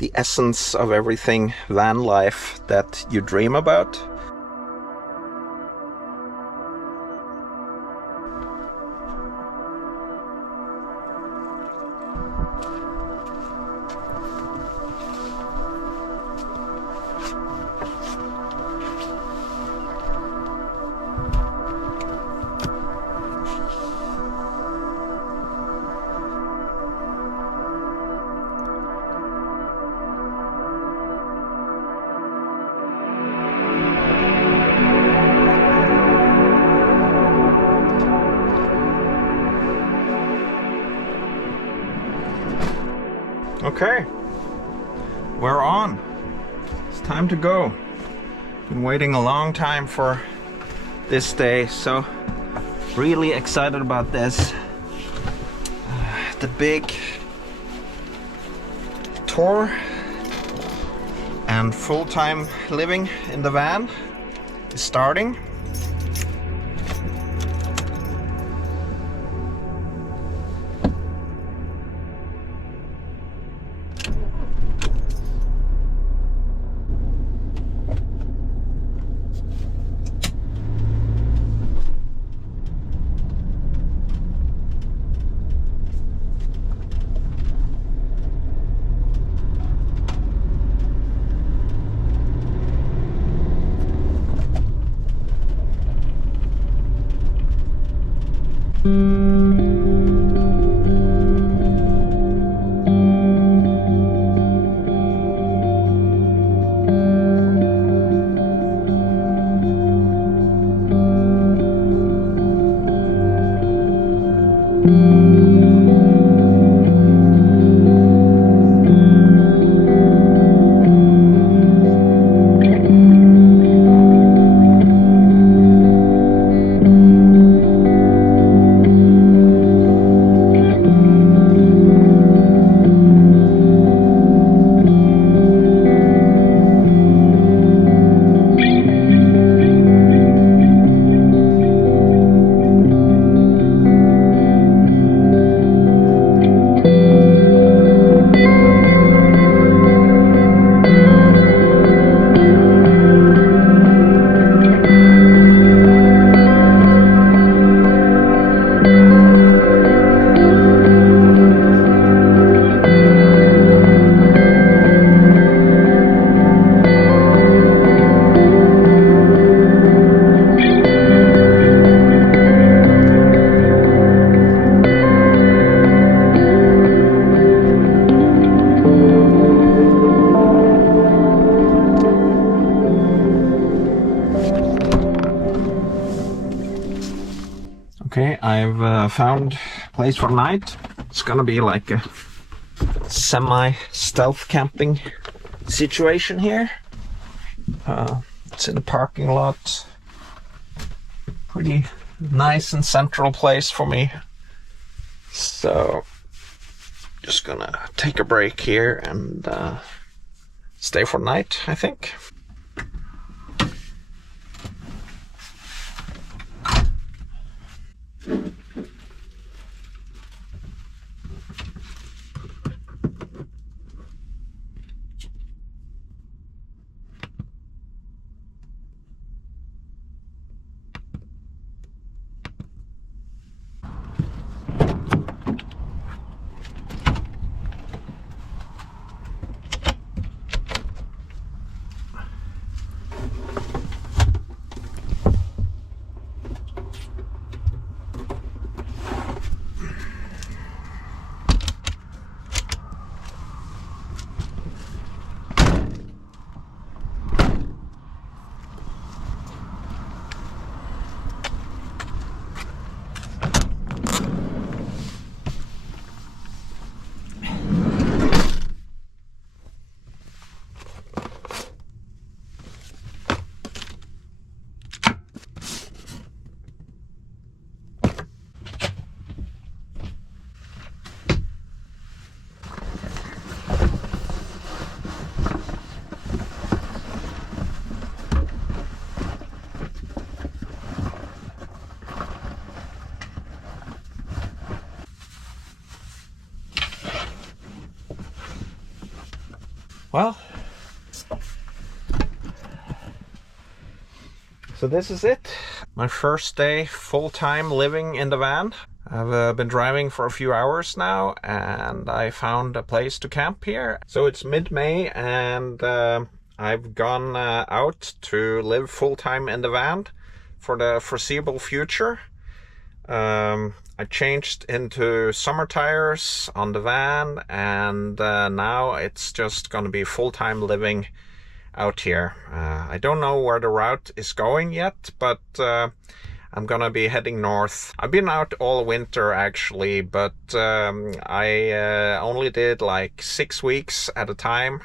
the essence of everything van life that you dream about. Okay, we're on. It's time to go. Been waiting a long time for this day, so really excited about this. The big tour and full-time living in the van is starting. Okay, I've found a place for night. It's gonna be like a semi-stealth camping situation here. It's in the parking lot. Pretty nice and central place for me. So, just gonna take a break here and stay for night, I think. Well, so this is it. My first day full-time living in the van. I've been driving for a few hours now, and I found a place to camp here. So it's mid-May, and I've gone out to live full-time in the van for the foreseeable future. I changed into summer tires on the van, and now it's just going to be full-time living out here. I don't know where the route is going yet, but I'm gonna be heading north. I've been out all winter actually, but I only did like 6 weeks at a time,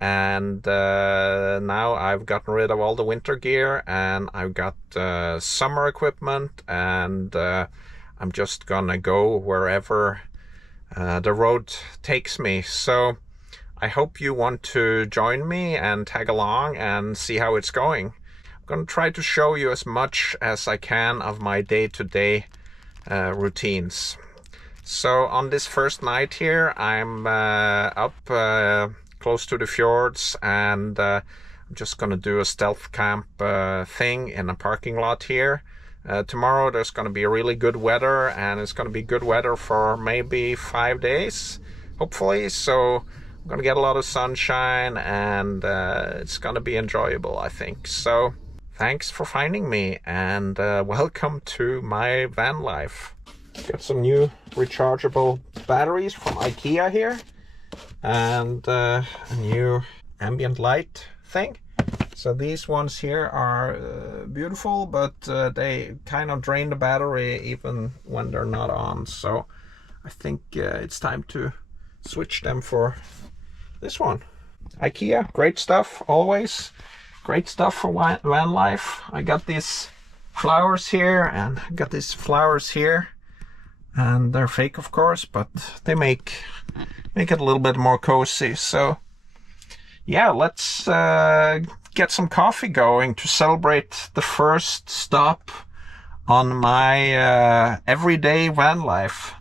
and now I've gotten rid of all the winter gear, and I've got summer equipment, and I'm just gonna go wherever the road takes me. So I hope you want to join me and tag along and see how it's going. I'm going to try to show you as much as I can of my day-to-day routines. So on this first night here, I'm up close to the fjords, and I'm just going to do a stealth camp thing in a parking lot here. Tomorrow there's going to be really good weather, and it's going to be good weather for maybe 5 days, hopefully. So I'm gonna get a lot of sunshine, and it's gonna be enjoyable, I think. So thanks for finding me, and welcome to my van life. Got some new rechargeable batteries from IKEA here, and a new ambient light thing. So these ones here are beautiful, but they kind of drain the battery even when they're not on. So I think it's time to switch them for this one. IKEA, great stuff, always. Great stuff for van life. I got these flowers here, and I got these flowers here. And they're fake, of course, but they make it a little bit more cozy. So yeah, let's get some coffee going to celebrate the first stop on my everyday van life.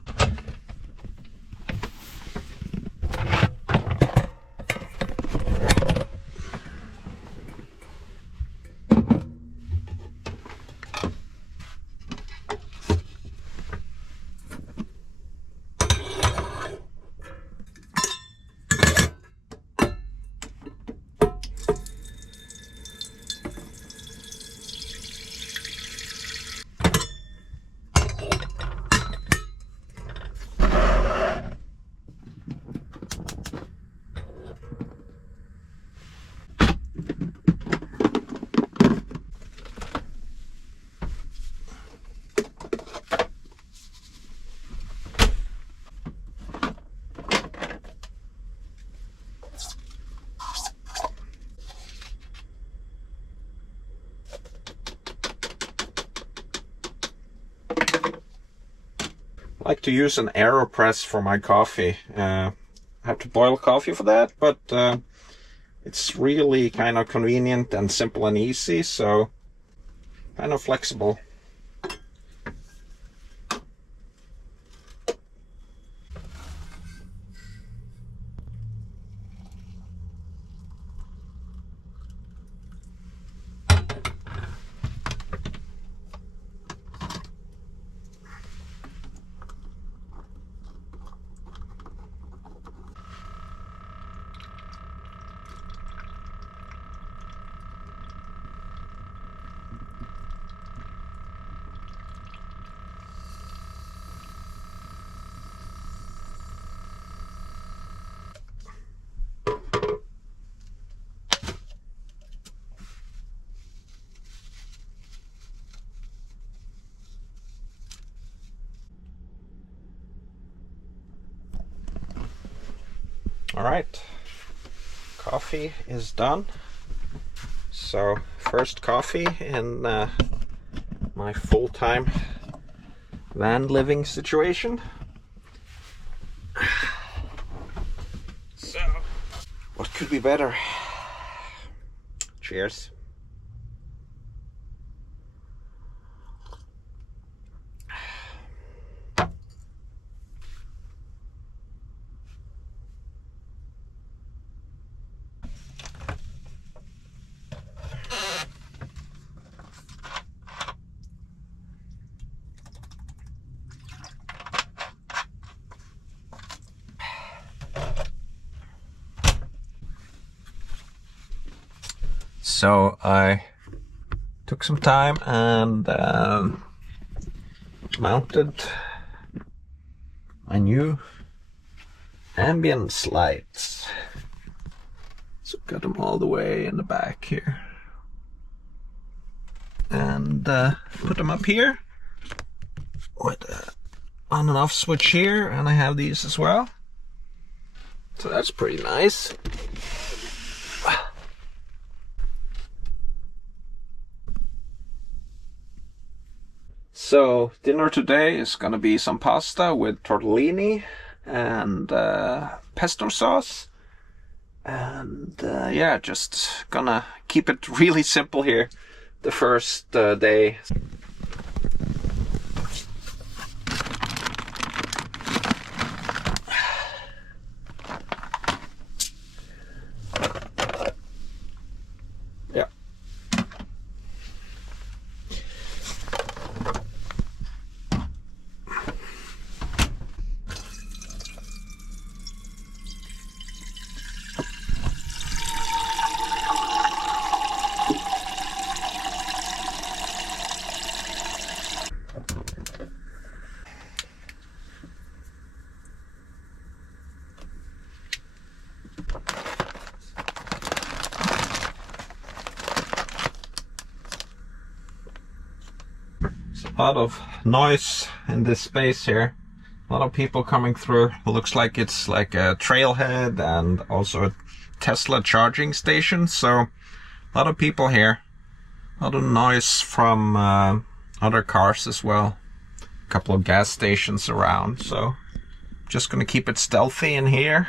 I like to use an AeroPress for my coffee. I have to boil coffee for that, but it's really kind of convenient and simple and easy, so kind of flexible. All right, coffee is done. So first coffee in my full-time van living situation. So what could be better? Cheers. So I took some time and mounted my new ambience lights. So got them all the way in the back here. And put them up here with on and off switch here, and I have these as well. So that's pretty nice. So dinner today is gonna be some pasta with tortellini and pesto sauce. And yeah, just gonna keep it really simple here the first day. Yeah. A lot of noise in this space here. A lot of people coming through. Looks like it's like a trailhead and also a Tesla charging station. So a lot of people here. A lot of noise from other cars as well. A couple of gas stations around. So just gonna keep it stealthy in here.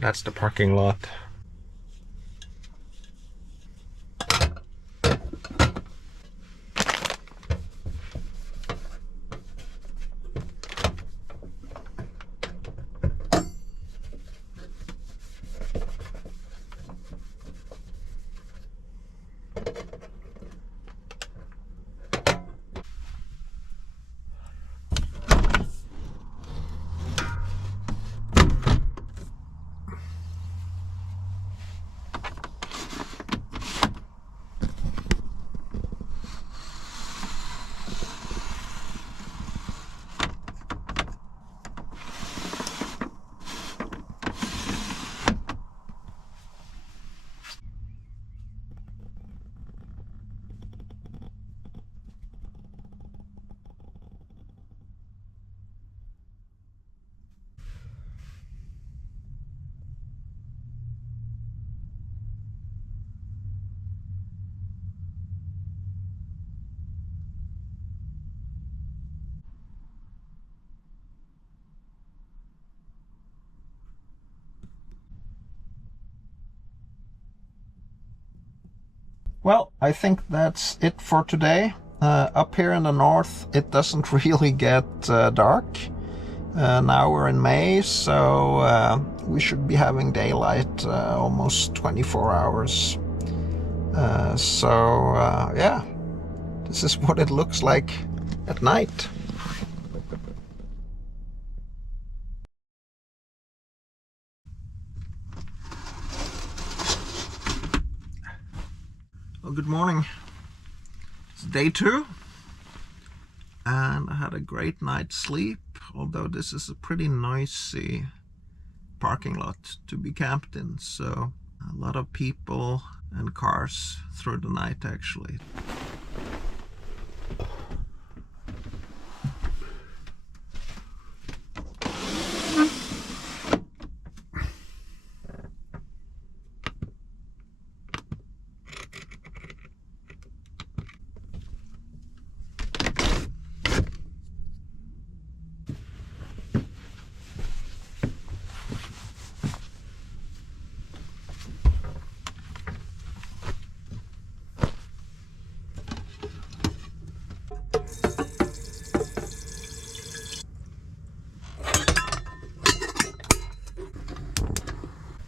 That's the parking lot. Well, I think that's it for today. Up here in the north, it doesn't really get dark. Now we're in May, so we should be having daylight almost 24 hours. Yeah, this is what it looks like at night. Well, good morning. It's day 2. and I had a great night's sleep, although this is a pretty noisy parking lot to be camped in, so a lot of people and cars through the night actually.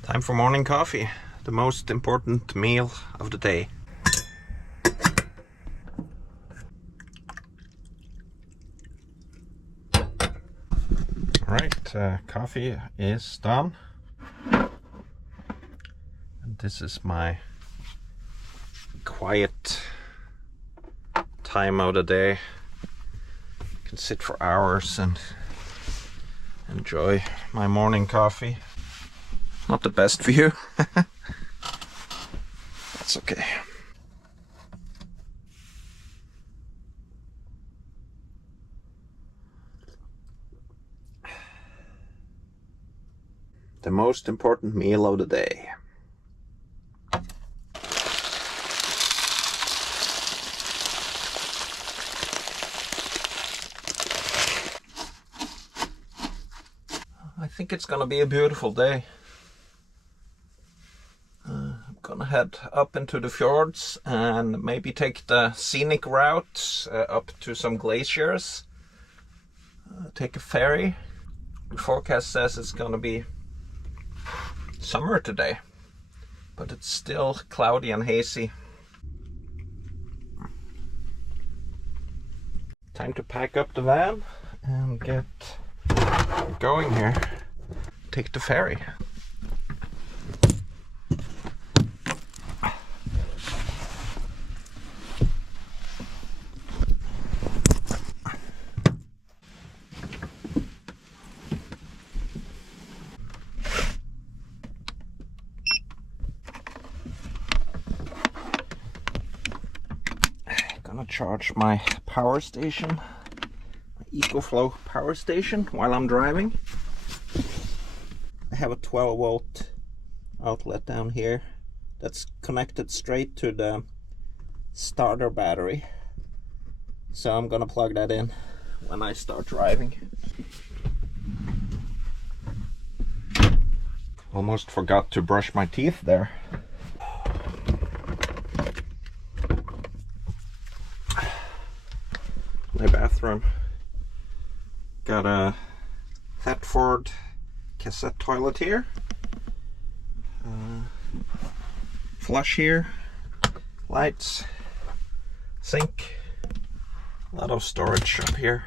Time for morning coffee, the most important meal of the day. Alright, coffee is done. And this is my quiet time of the day. I can sit for hours and enjoy my morning coffee. Not the best view. That's okay. The most important meal of the day. I think it's gonna be a beautiful day. Gonna head up into the fjords and maybe take the scenic route up to some glaciers. Take a ferry. The forecast says it's gonna be summer today, but it's still cloudy and hazy. Time to pack up the van and get going here. Take the ferry. Gonna charge my power station, my EcoFlow power station, while I'm driving. I have a 12-volt outlet down here that's connected straight to the starter battery, so I'm gonna plug that in when I start driving. Almost forgot to brush my teeth there. My bathroom. Got a Thetford cassette toilet here. Flush here. Lights. Sink. A lot of storage up here.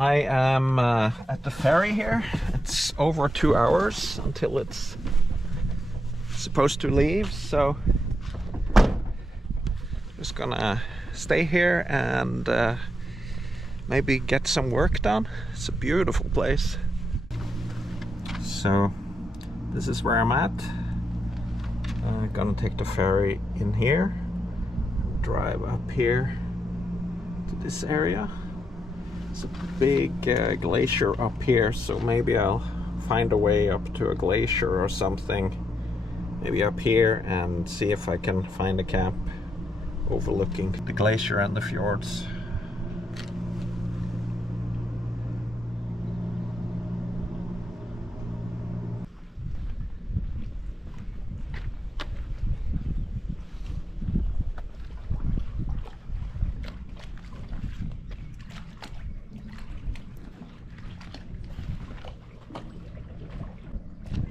I am at the ferry here. It's over 2 hours until it's supposed to leave, so just gonna stay here and maybe get some work done. It's a beautiful place. So this is where I'm at. I'm gonna take the ferry in here, drive up here to this area. It's a big glacier up here, so maybe I'll find a way up to a glacier or something, maybe up here, and see if I can find a camp overlooking the glacier and the fjords.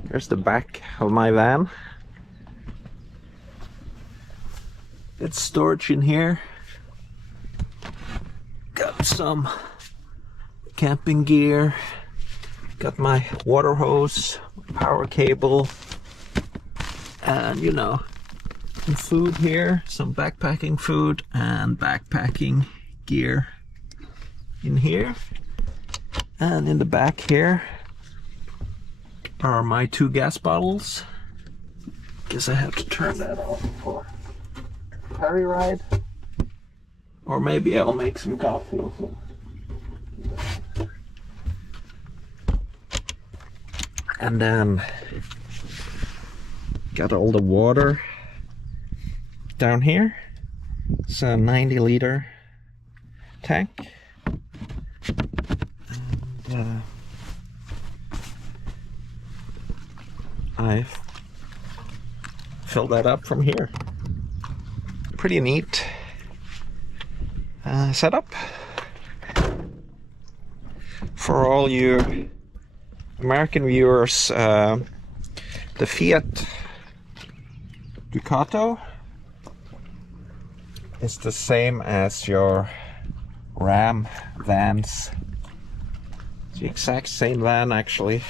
Here's the back of my van. It's storage in here. Got some camping gear. Got my water hose, power cable, and you know, some food here, some backpacking food and backpacking gear in here. And in the back here are my 2 gas bottles. Guess I have to turn that off for ferry ride, or maybe I'll make some coffee. And then got all the water down here. It's a 90-liter tank, and I've filled that up from here. Pretty neat setup for all you American viewers. The Fiat Ducato is the same as your Ram vans. It's the exact same van, actually.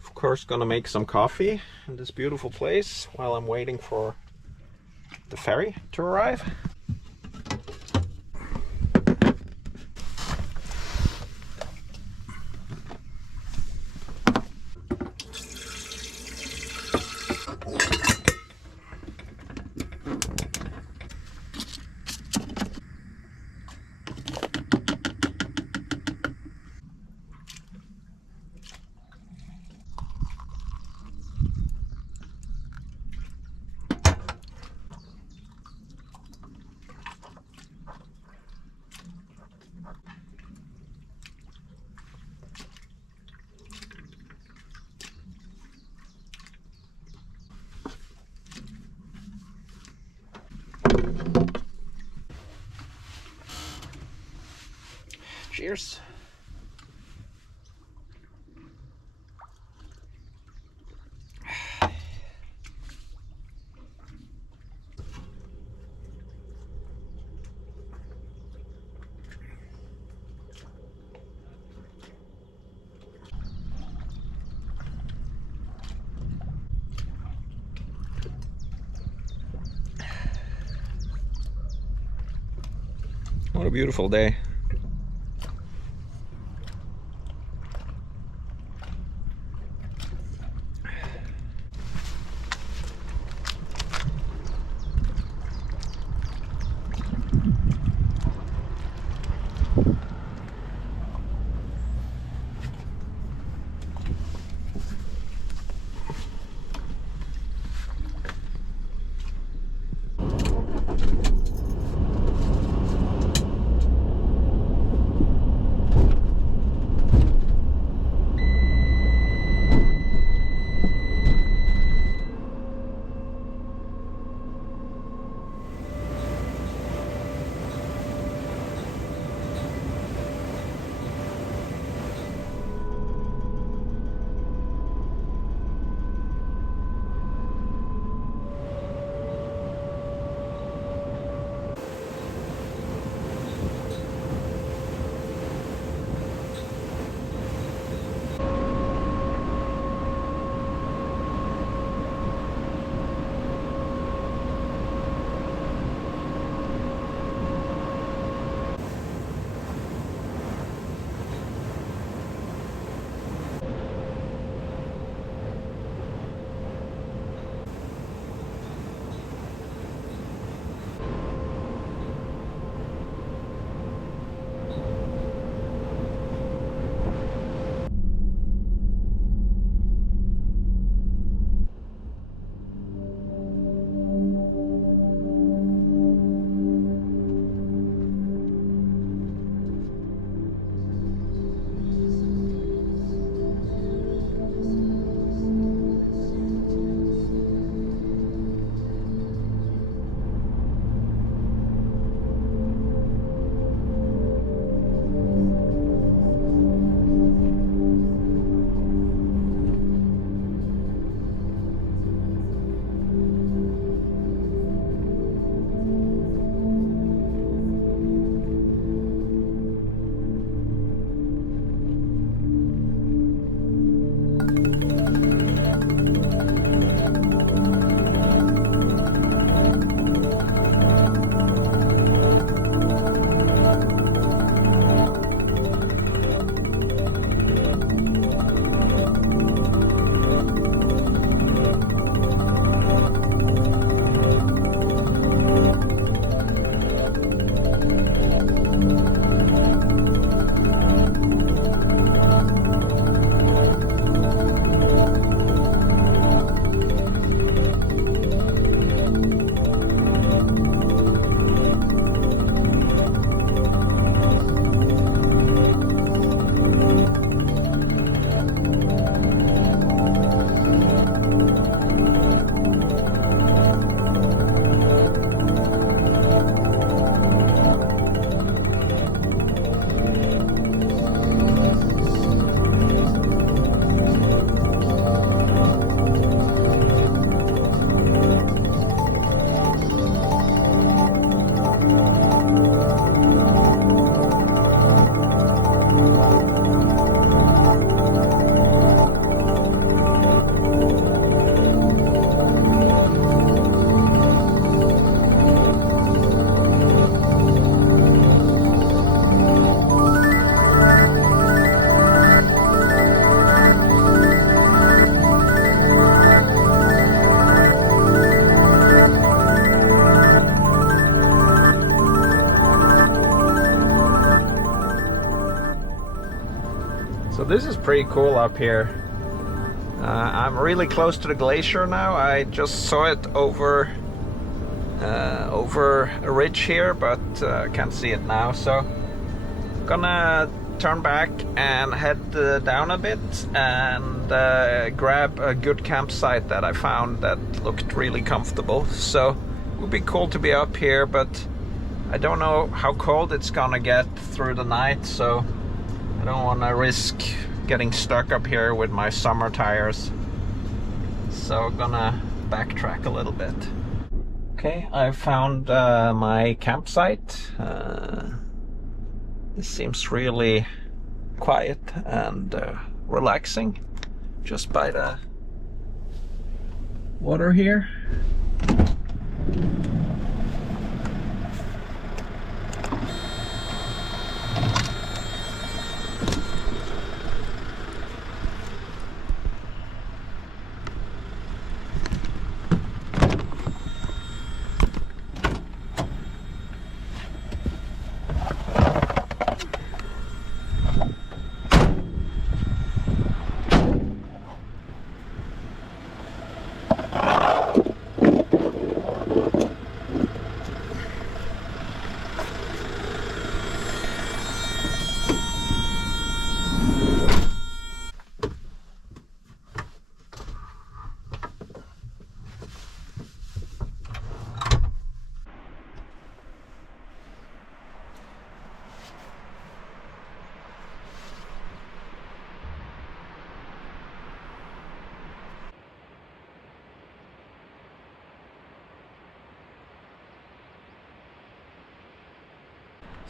Of course, gonna make some coffee in this beautiful place while I'm waiting for the ferry to arrive. Cheers. What a beautiful day. this is pretty cool up here. I'm really close to the glacier now. I just saw it over a ridge here, but can't see it now. So gonna turn back and head down a bit and grab a good campsite that I found that looked really comfortable. So it would be cool to be up here, but I don't know how cold it's gonna get through the night, so I don't want to risk getting stuck up here with my summer tires. So gonna backtrack a little bit. Okay, I found my campsite. This seems really quiet and relaxing, just by the water here.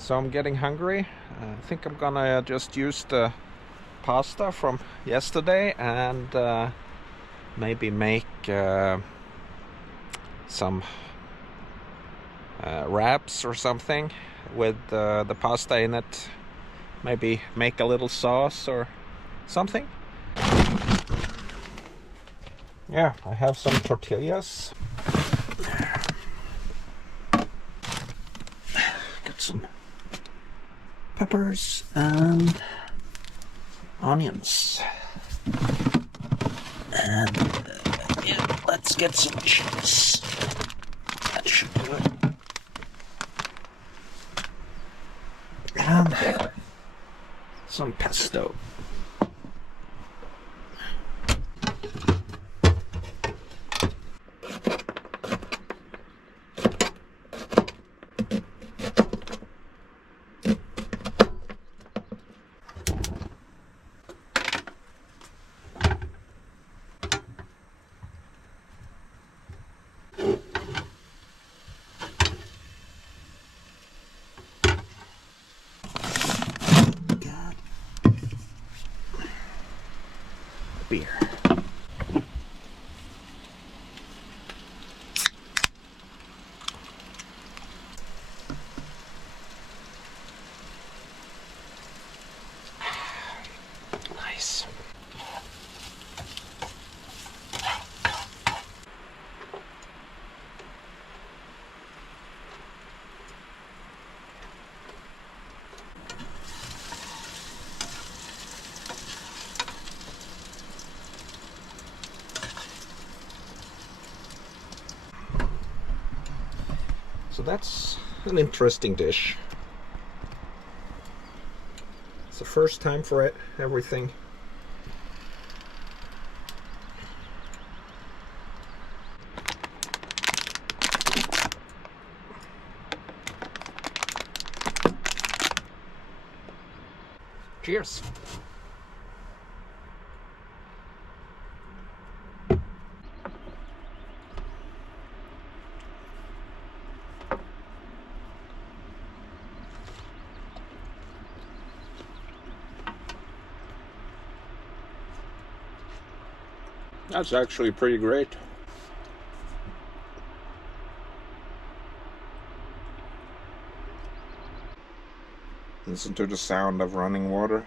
So I'm getting hungry. I think I'm gonna just use the pasta from yesterday and maybe make some wraps or something with the pasta in it. Maybe make a little sauce or something. Yeah, I have some tortillas. Got some peppers and onions. And yeah, let's get some cheese. That should do it. And some pesto. Beer. Nice. So that's an interesting dish. It's the first time for it, everything. Cheers. That's actually pretty great. Listen to the sound of running water.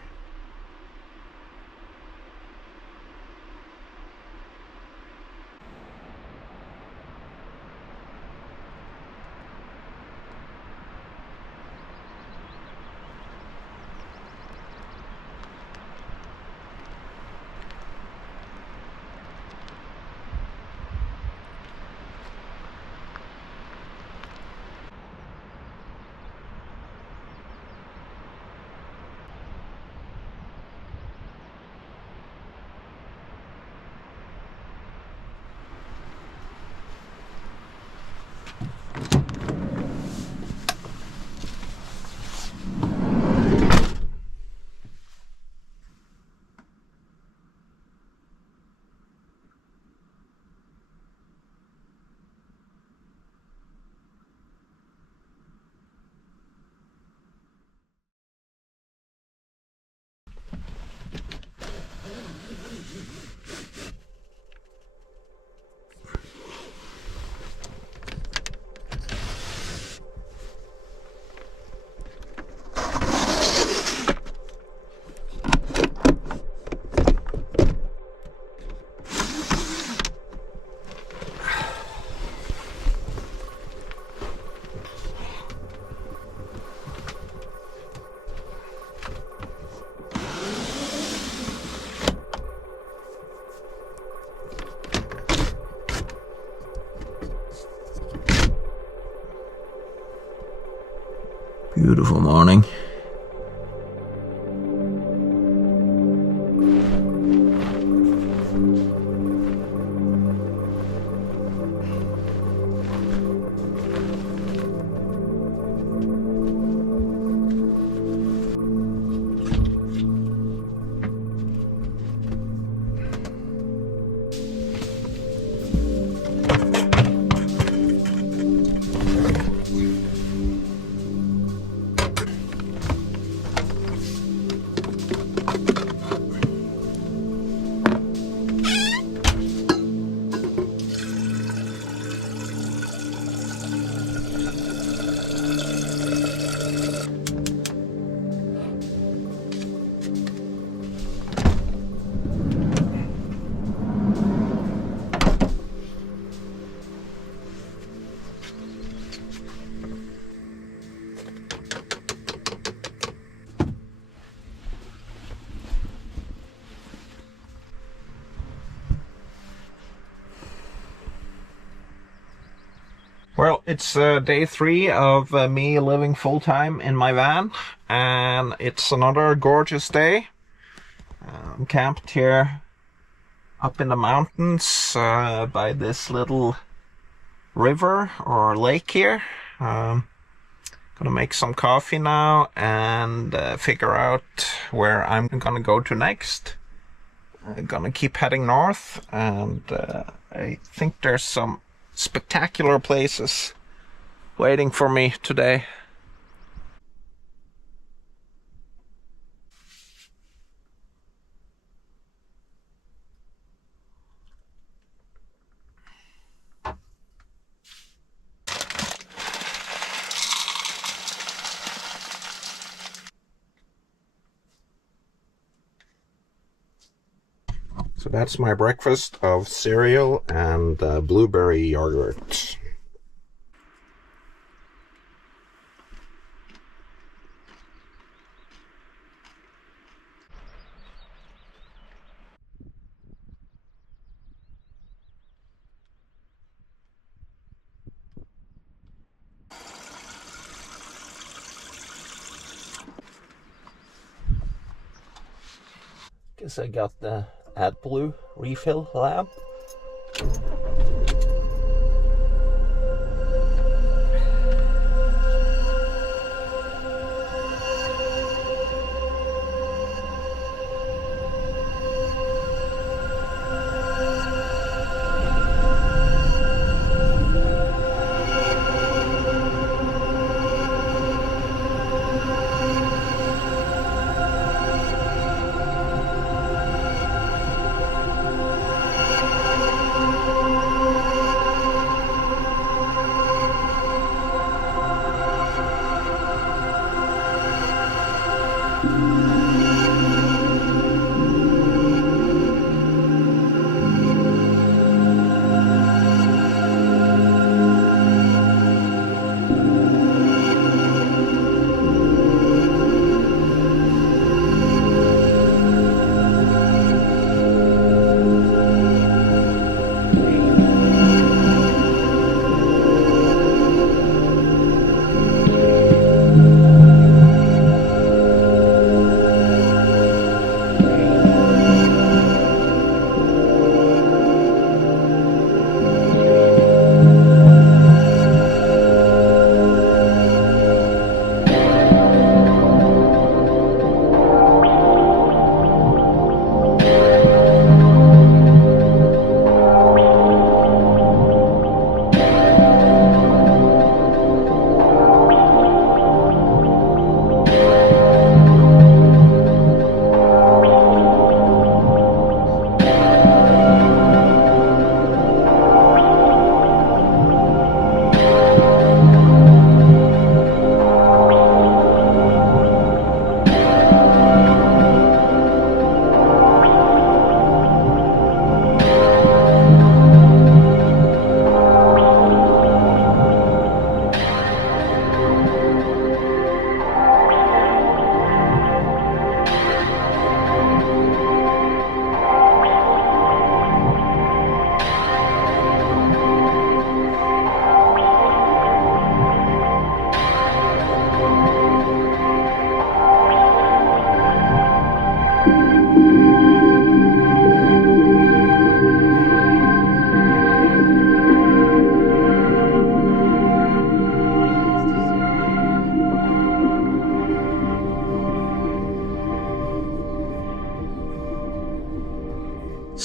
Beautiful morning. Well, it's day 3 of me living full-time in my van, and it's another gorgeous day. I'm camped here up in the mountains by this little river or lake here. Gonna make some coffee now and figure out where I'm gonna go to next. I'm gonna keep heading north, and I think there's some spectacular places waiting for me today. So that's my breakfast of cereal and blueberry yogurt. Guess I got the AdBlue refill lamp.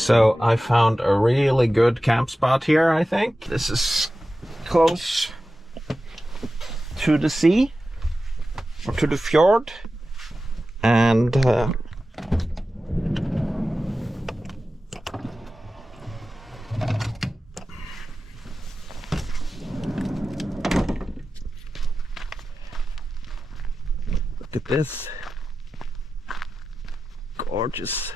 So I found a really good camp spot here, I think. This is close to the sea, or to the fjord, and look at this, gorgeous.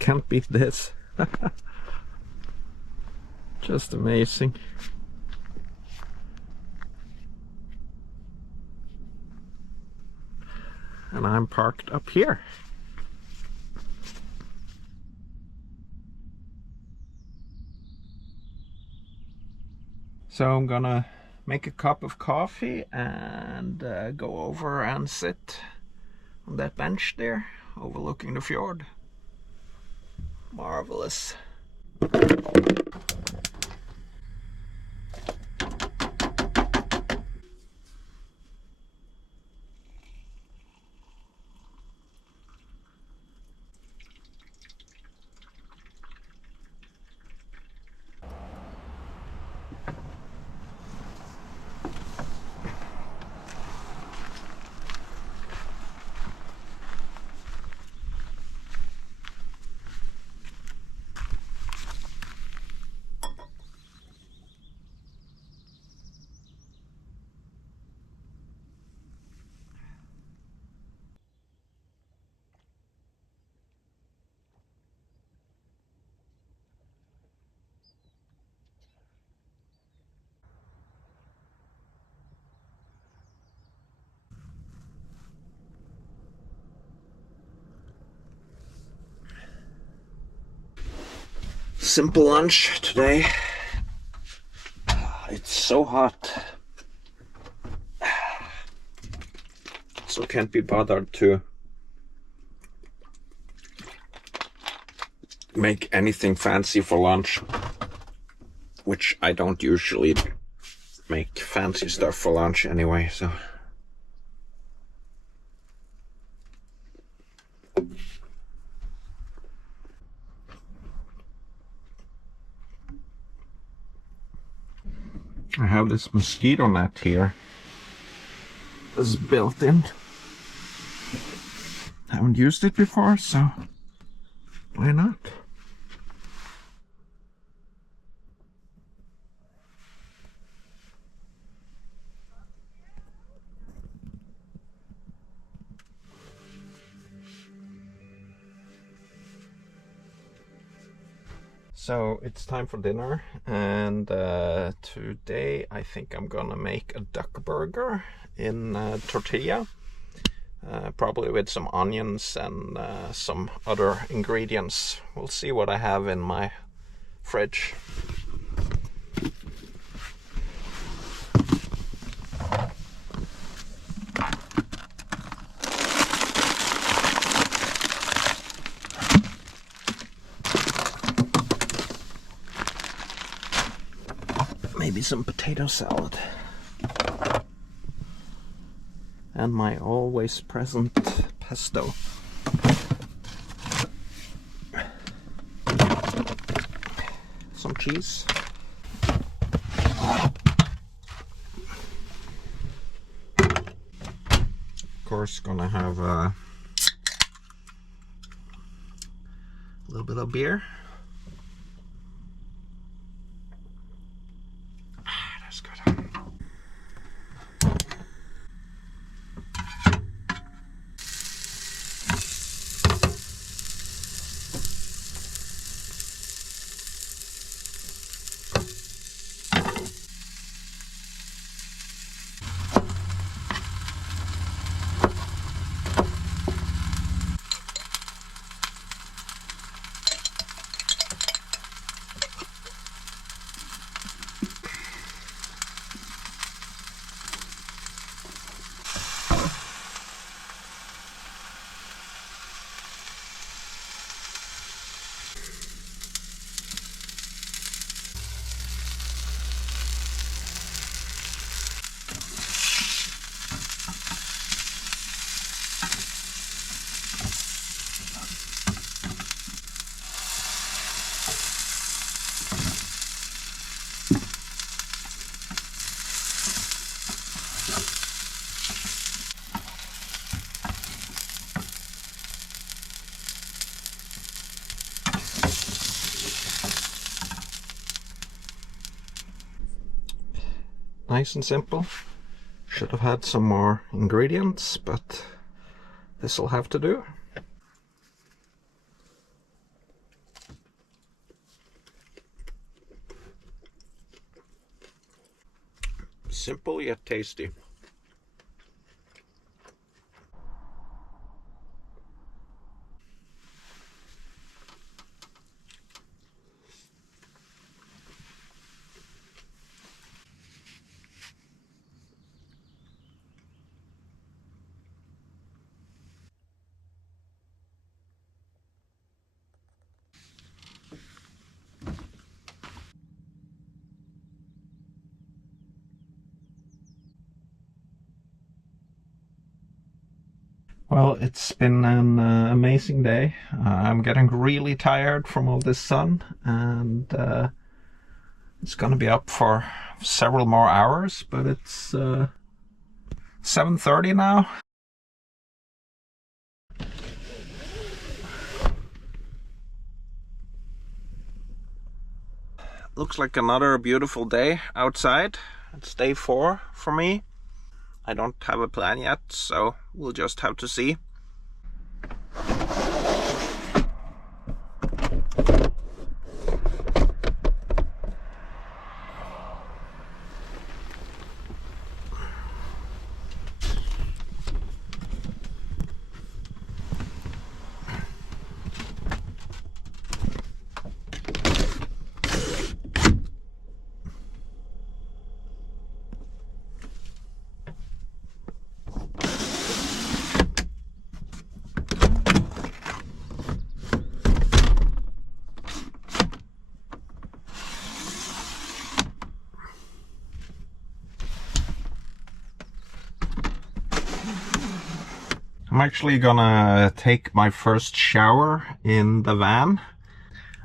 Can't beat this. Just amazing. And I'm parked up here. So I'm gonna make a cup of coffee and go over and sit on that bench there overlooking the fjord. Marvelous. Simple lunch today. It's so hot, so can't be bothered to make anything fancy for lunch, which I don't usually make fancy stuff for lunch anyway, so. I have this mosquito net here. This is built in. Haven't used it before, so why not? So it's time for dinner, and today I think I'm gonna make a duck burger in tortilla, probably with some onions and some other ingredients. We'll see what I have in my fridge. Maybe some potato salad. And my always present pesto. Some cheese. Of course, gonna have a little bit of beer. nice and simple. Should have had some more ingredients, but this will have to do. Simple yet tasty. Well, it's been an amazing day. I'm getting really tired from all this sun, and it's gonna be up for several more hours, but it's 7:30 now. Looks like another beautiful day outside. It's day 4 for me. I don't have a plan yet, so we'll just have to see. I'm actually gonna take my first shower in the van.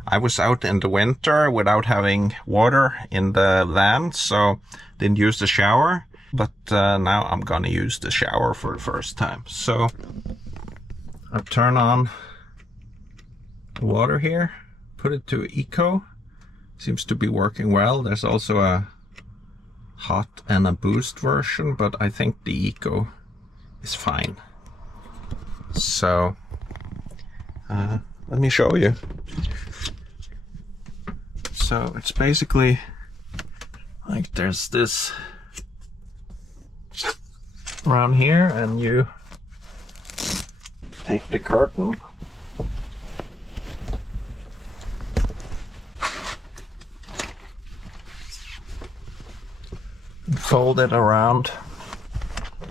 I was out in the winter without having water in the van, so didn't use the shower. But now I'm gonna use the shower for the first time. So I'll turn on the water here, put it to eco. Seems to be working well. There's also a hot and a boost version, but I think the eco is fine. So let me show you. So it's basically like there's this around here, and you take the curtain, and fold it around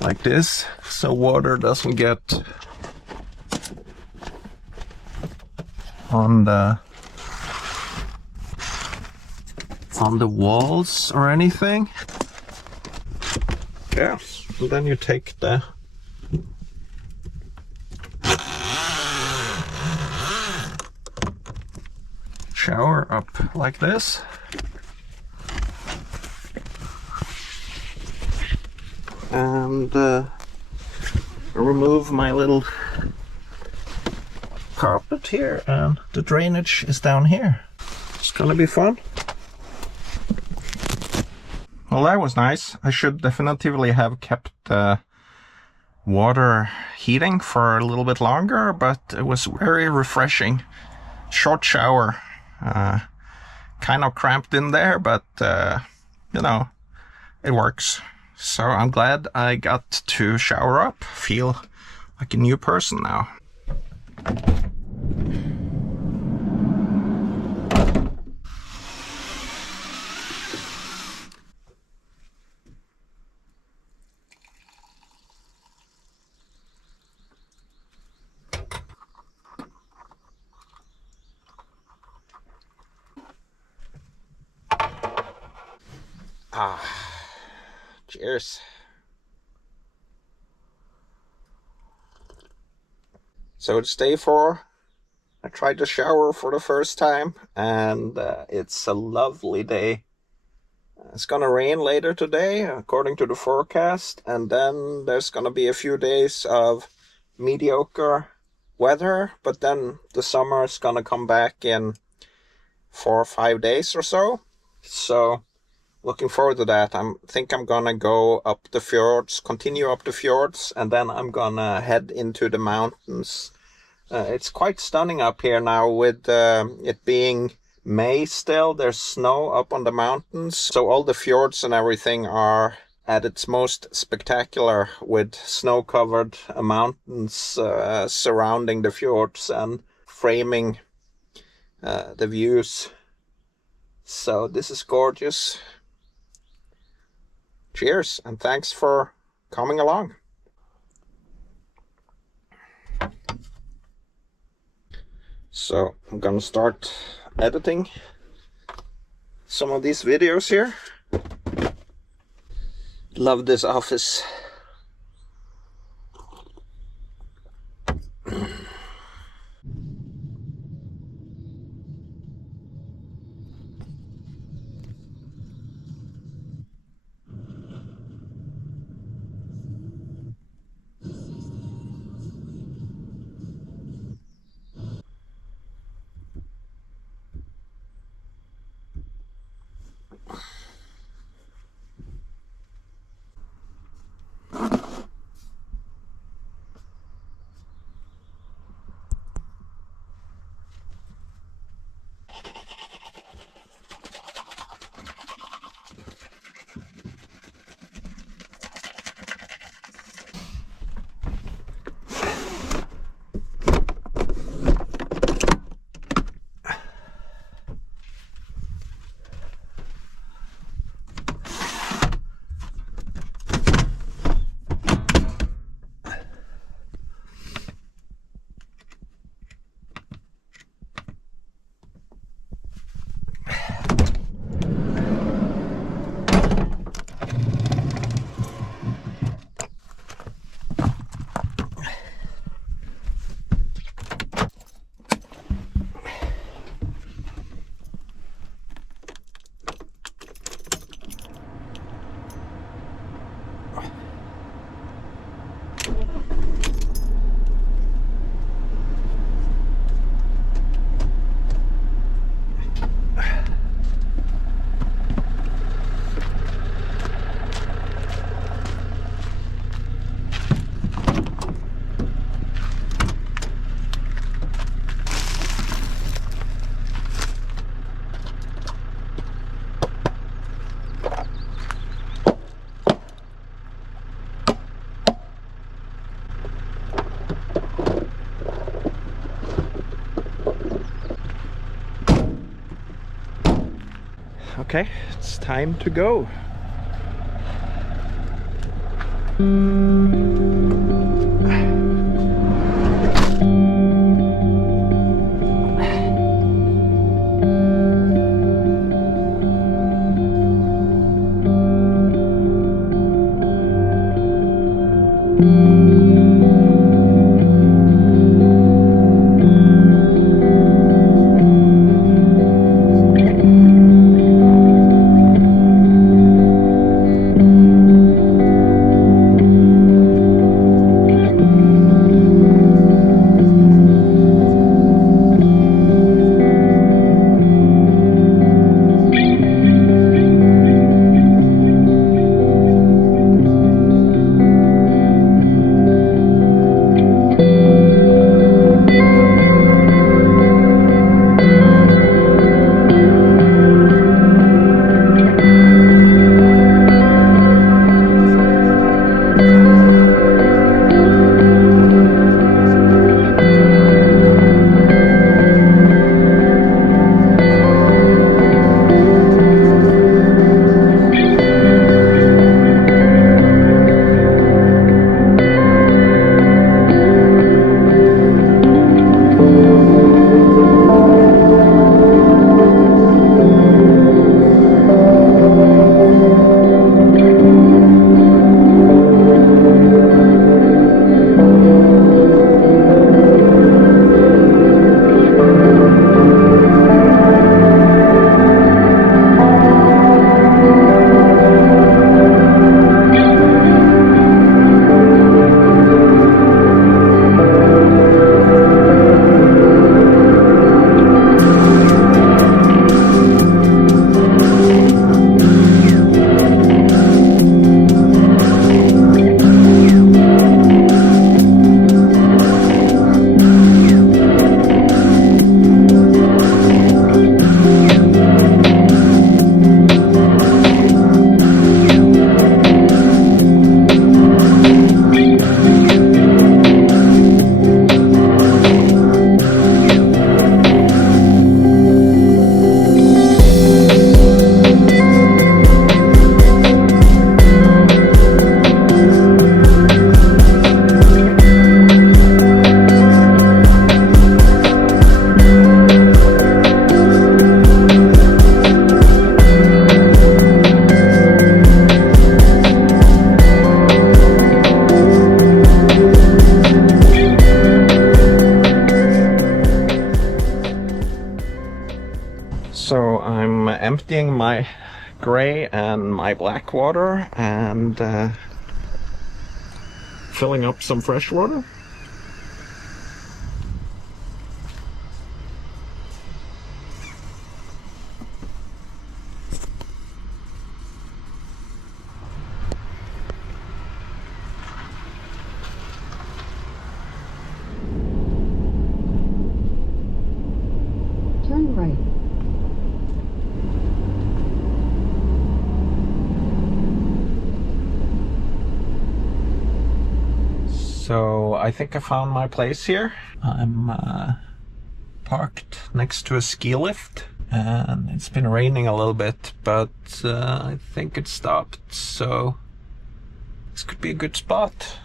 like this so water doesn't get on the walls or anything. Yeah, and then you take the shower up like this. And remove my little carpet here, and the drainage is down here. It's gonna be fun. Well, that was nice. I should definitively have kept the water heating for a little bit longer, but it was very refreshing. Short shower. Kind of cramped in there, but you know, it works. So I'm glad I got to shower up. Feel like a new person now. Cheers. So it's day 4. I tried to shower for the first time, and it's a lovely day. It's gonna rain later today, according to the forecast, and then there's gonna be a few days of mediocre weather, but then the summer is gonna come back in 4 or 5 days or so. So looking forward to that. I think I'm gonna go up the fjords, continue up the fjords, and then I'm gonna head into the mountains. It's quite stunning up here now with it being May still. There's snow up on the mountains, so all the fjords and everything are at its most spectacular with snow-covered mountains surrounding the fjords and framing the views. So this is gorgeous. Cheers, and thanks for coming along. So I'm gonna start editing some of these videos here. Love this office. Okay, it's time to go. So I'm emptying my gray and my black water and filling up some fresh water. Turn right. So I think I found my place here. I'm parked next to a ski lift and it's been raining a little bit, but I think it stopped, so this could be a good spot.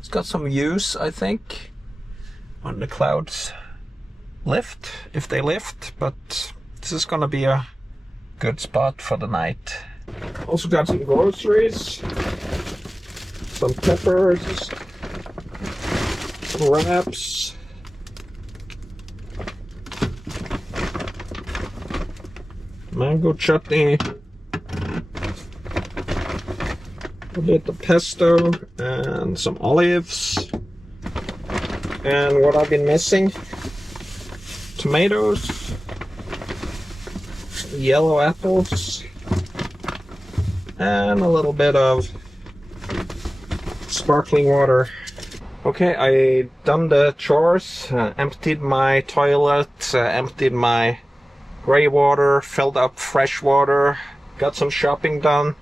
It's got some views, I think, when the clouds lift, if they lift, but this is gonna be a good spot for the night. Also got some groceries, some peppers, some wraps, mango chutney, a bit of pesto, and some olives. And what I've been missing: tomatoes, yellow apples, and a little bit of sparkling water. Okay, I done the chores, emptied my toilet, emptied my gray water, filled up fresh water, got some shopping done,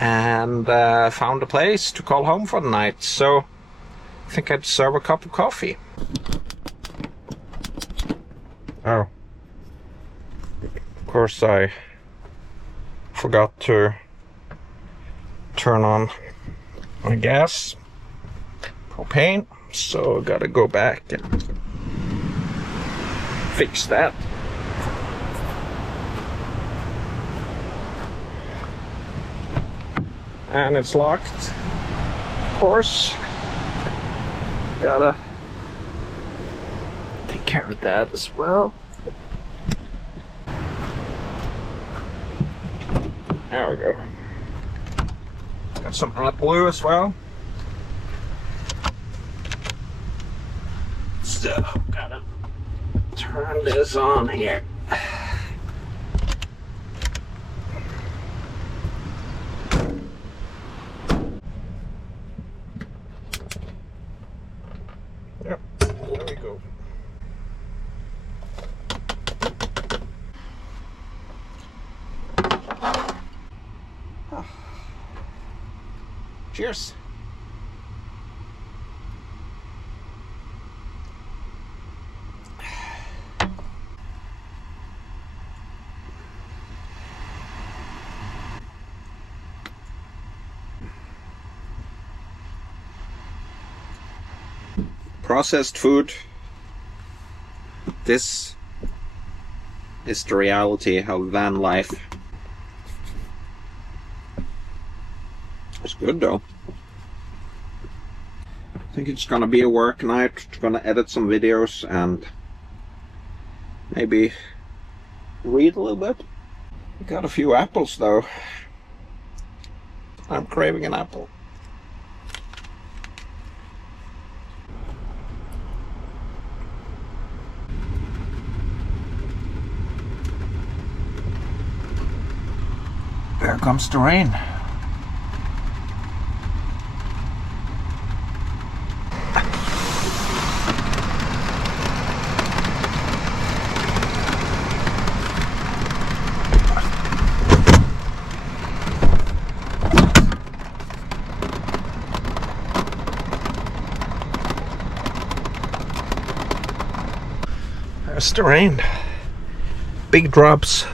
and found a place to call home for the night. So I think I'd serve a cup of coffee. Oh, of course I forgot to turn on my gas, propane, so I gotta go back and fix that. And it's locked, of course. Gotta take care of that as well. There we go. Got some AdBlue as well. So, gotta turn this on here. Yep, there we go. Cheers. Processed food. This is the reality of van life. It's good though. I think it's gonna be a work night. I'm gonna edit some videos and maybe read a little bit. Got a few apples though. I'm craving an apple. There comes the rain. There's the rain. Big drops.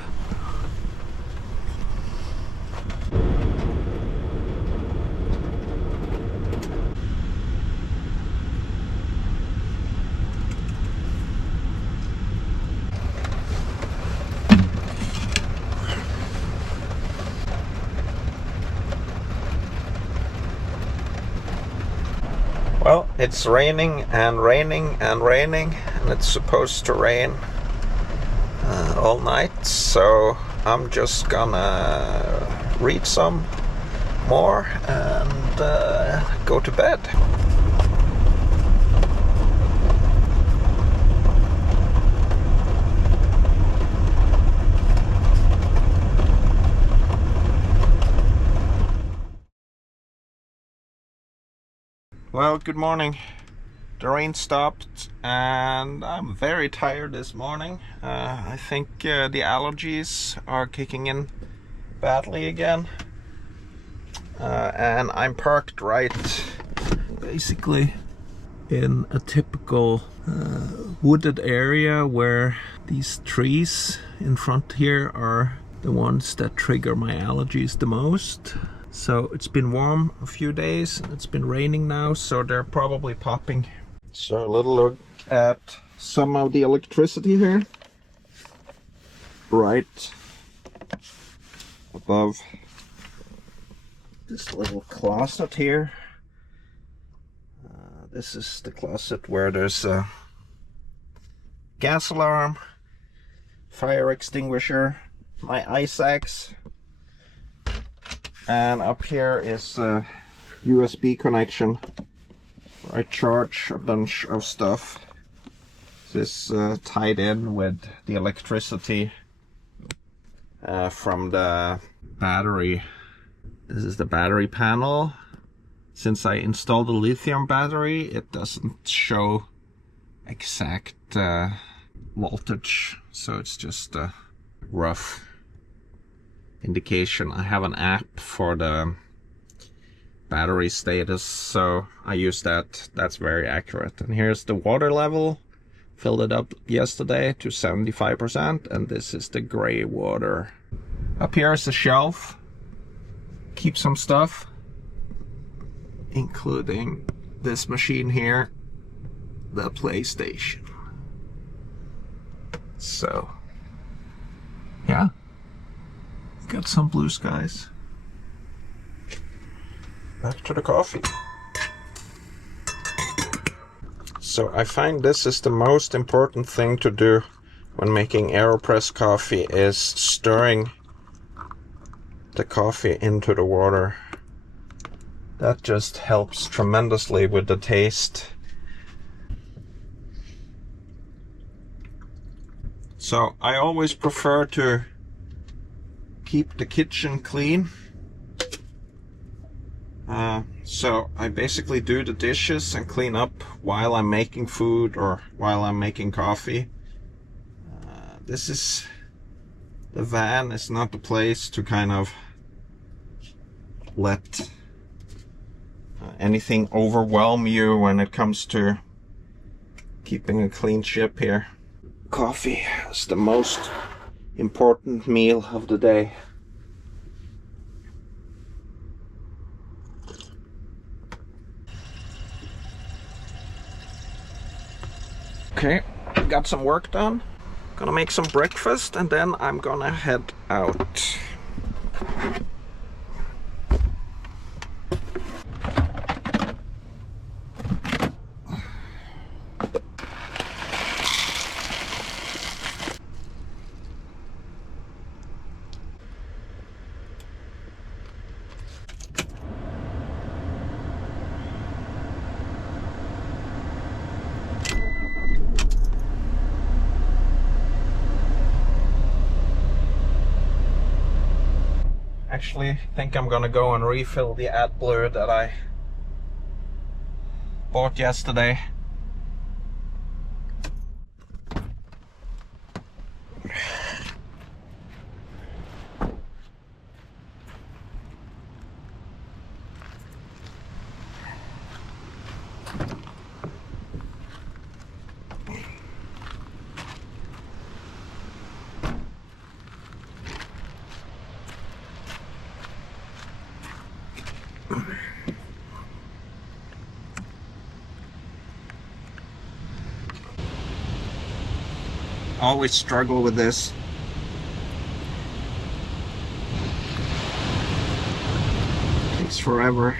Well, it's raining and raining and raining, and it's supposed to rain all night, so I'm just gonna read some more and go to bed. Well, good morning. The rain stopped and I'm very tired this morning. I think the allergies are kicking in badly again. And I'm parked right basically in a typical wooded area where these trees in front here are the ones that trigger my allergies the most. So it's been warm a few days and it's been raining now, so they're probably popping. So a little look at some of the electricity here. Right above this little closet here. This is the closet where there's a gas alarm, fire extinguisher, my ice axe, and up here is a USB connection where I charge a bunch of stuff. This is tied in with the electricity from the battery. This is the battery panel. Since I installed a lithium battery, it doesn't show exact voltage, so it's just a rough indication. I have an app for the battery status, so I use that. That's very accurate. And here's the water level. Filled it up yesterday to 75%, and this is the gray water. Up here is the shelf. Keep some stuff, including this machine here, the PlayStation. So yeah, got some blue skies. Back to the coffee. So I find this is the most important thing to do when making AeroPress coffee, is stirring the coffee into the water. That just helps tremendously with the taste. So I always prefer to keep the kitchen clean. So I basically do the dishes and clean up while I'm making food or while I'm making coffee. This is the van. It's not the place to kind of let anything overwhelm you when it comes to keeping a clean ship here. Coffee is the most important meal of the day. Okay, got some work done. Gonna make some breakfast and then I'm gonna head out. Actually, think I'm gonna go and refill the AdBlue that I bought yesterday. Always struggle with this. Takes forever.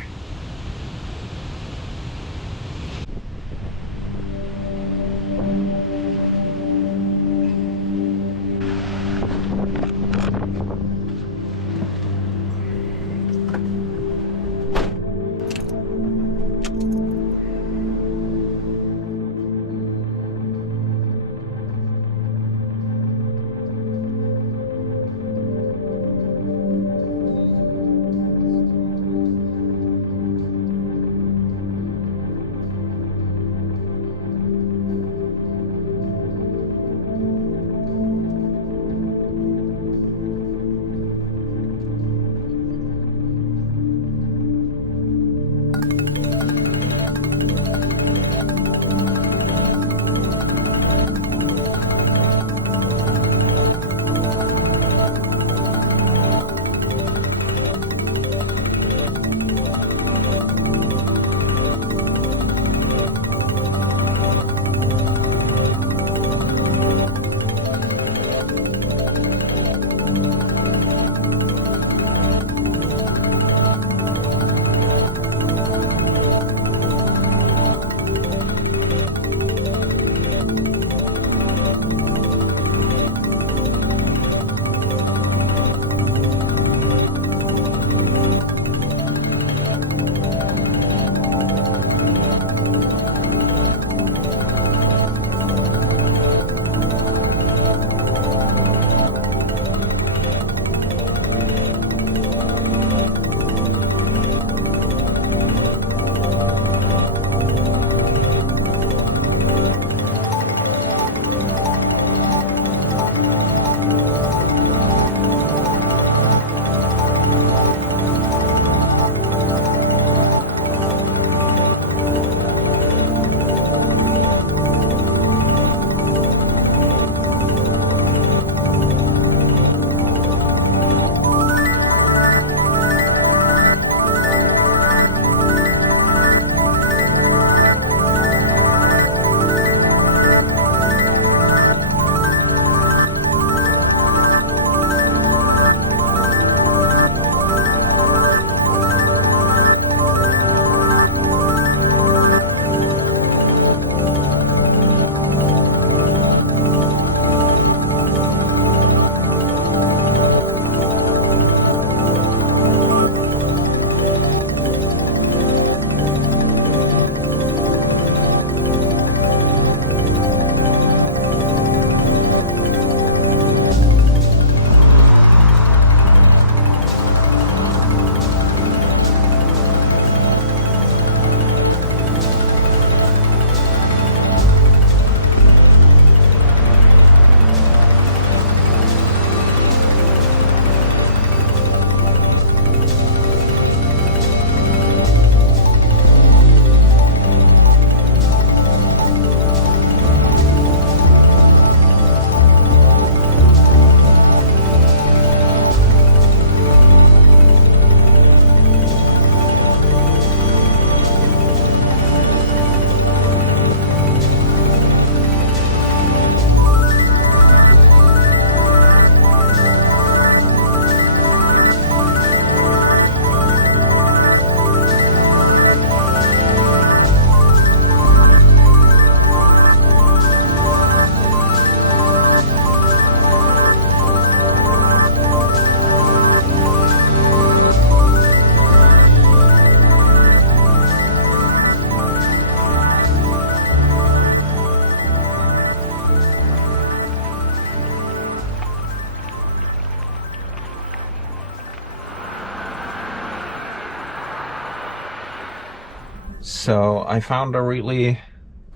So I found a really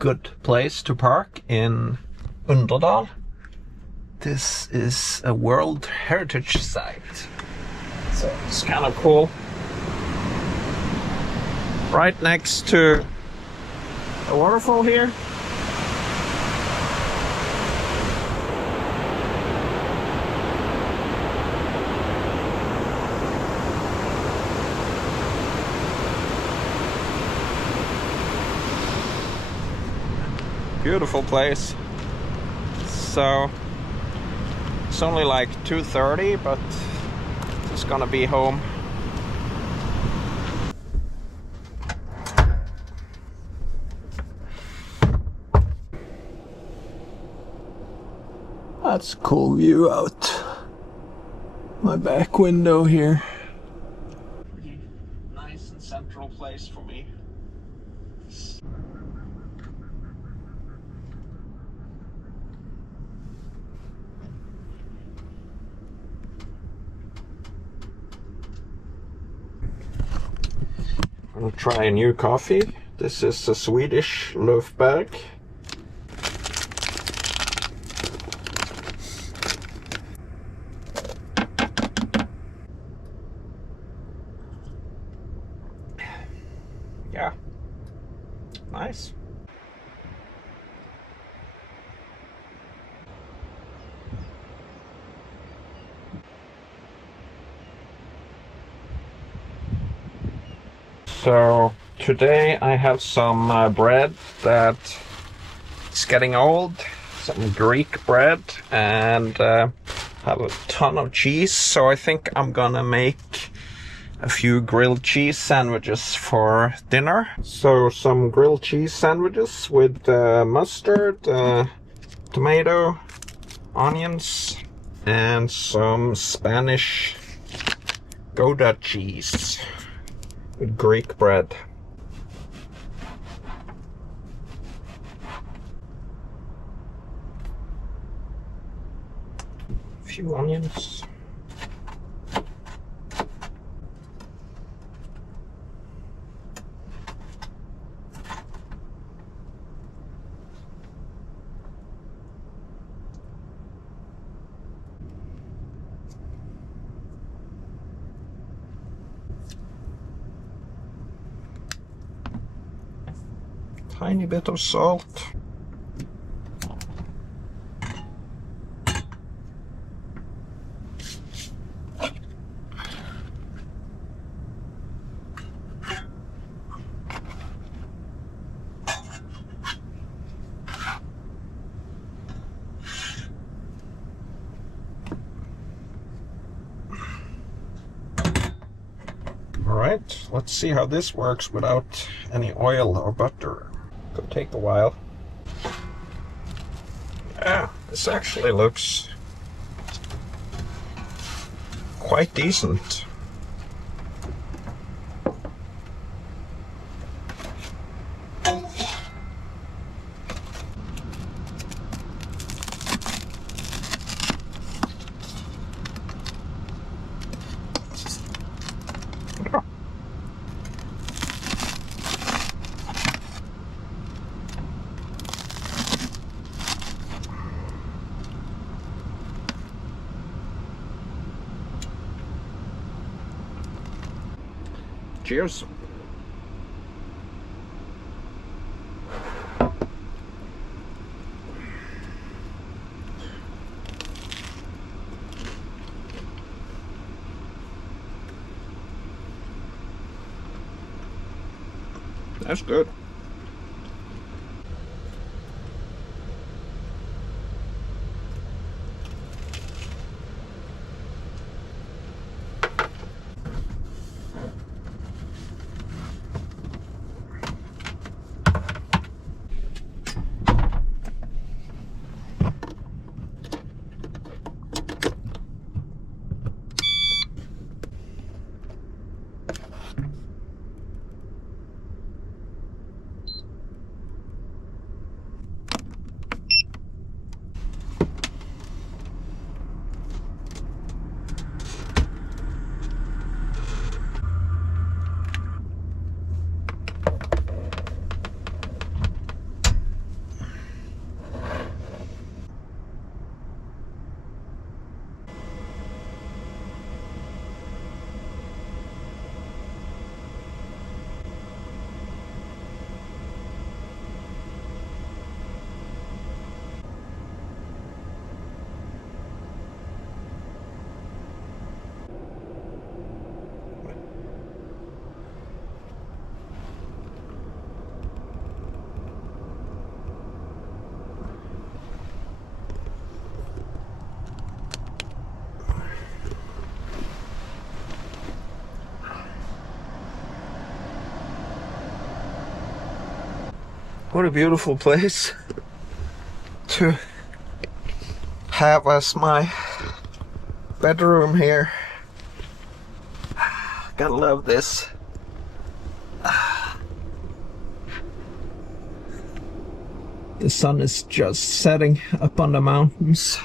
good place to park in Underdal. This is a World Heritage Site, so it's kind of cool. Right next to a waterfall here. Beautiful place. So it's only like 2:30, but it's gonna be home. That's a cool view out my back window here. Pretty nice and central place for me. I'm gonna try a new coffee. This is a Swedish Löfberg. Yeah, nice. So today I have some bread that is getting old, some Greek bread, and have a ton of cheese. So I think I'm gonna make a few grilled cheese sandwiches for dinner. So some grilled cheese sandwiches with mustard, tomato, onions, and some Spanish Gouda cheese with Greek bread. A few onions. Tiny bit of salt. Alright, let's see how this works without any oil or butter. Could take a while. Yeah, this actually looks quite decent. Cheers. That's good. What a beautiful place to have as my bedroom here. Gotta love this. The sun is just setting up on the mountains,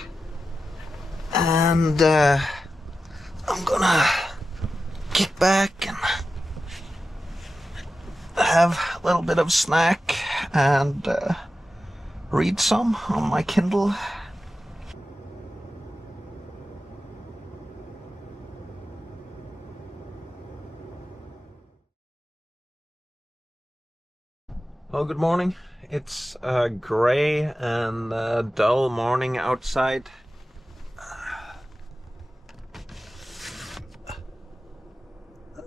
and I'm gonna kick back and have a little bit of snack and read some on my Kindle. Oh, good morning. It's a gray and dull morning outside.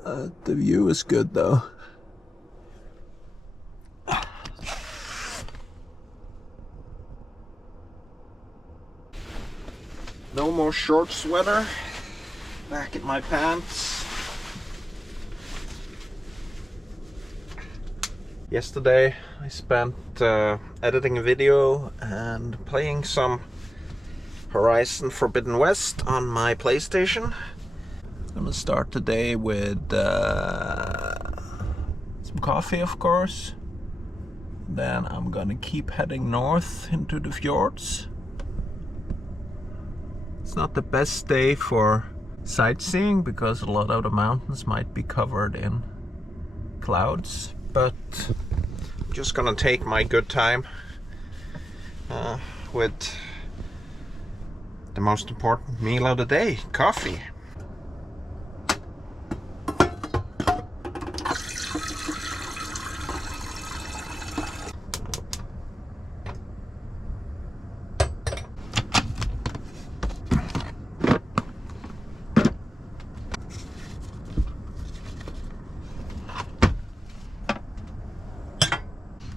The view is good though. No more short sweater. Back in my pants. Yesterday I spent editing a video and playing some Horizon Forbidden West on my PlayStation. I'm gonna start the day with some coffee, of course. Then I'm gonna keep heading north into the fjords. It's not the best day for sightseeing because a lot of the mountains might be covered in clouds, but I'm just gonna take my good time with the most important meal of the day, coffee.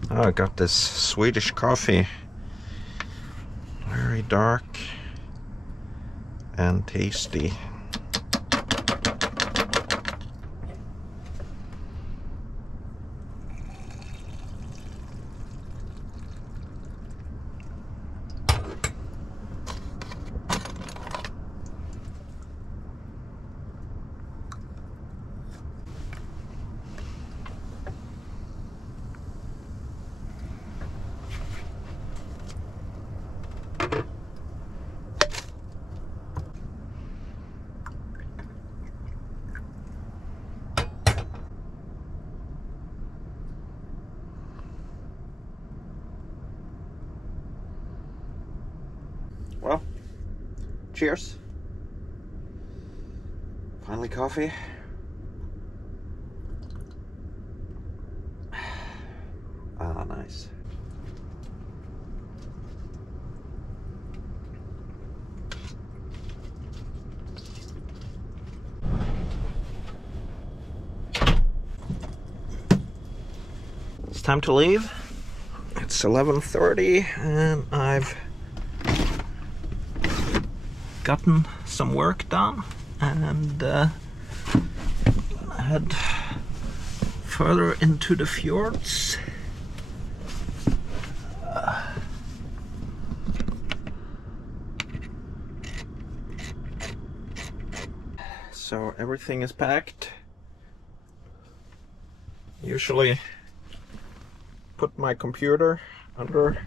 Oh, I got this Swedish coffee, very dark and tasty. Well, cheers. Finally coffee. Ah, nice. It's time to leave. It's 11:30 and I've gotten some work done and head further into the fjords. So everything is packed. Usually put my computer under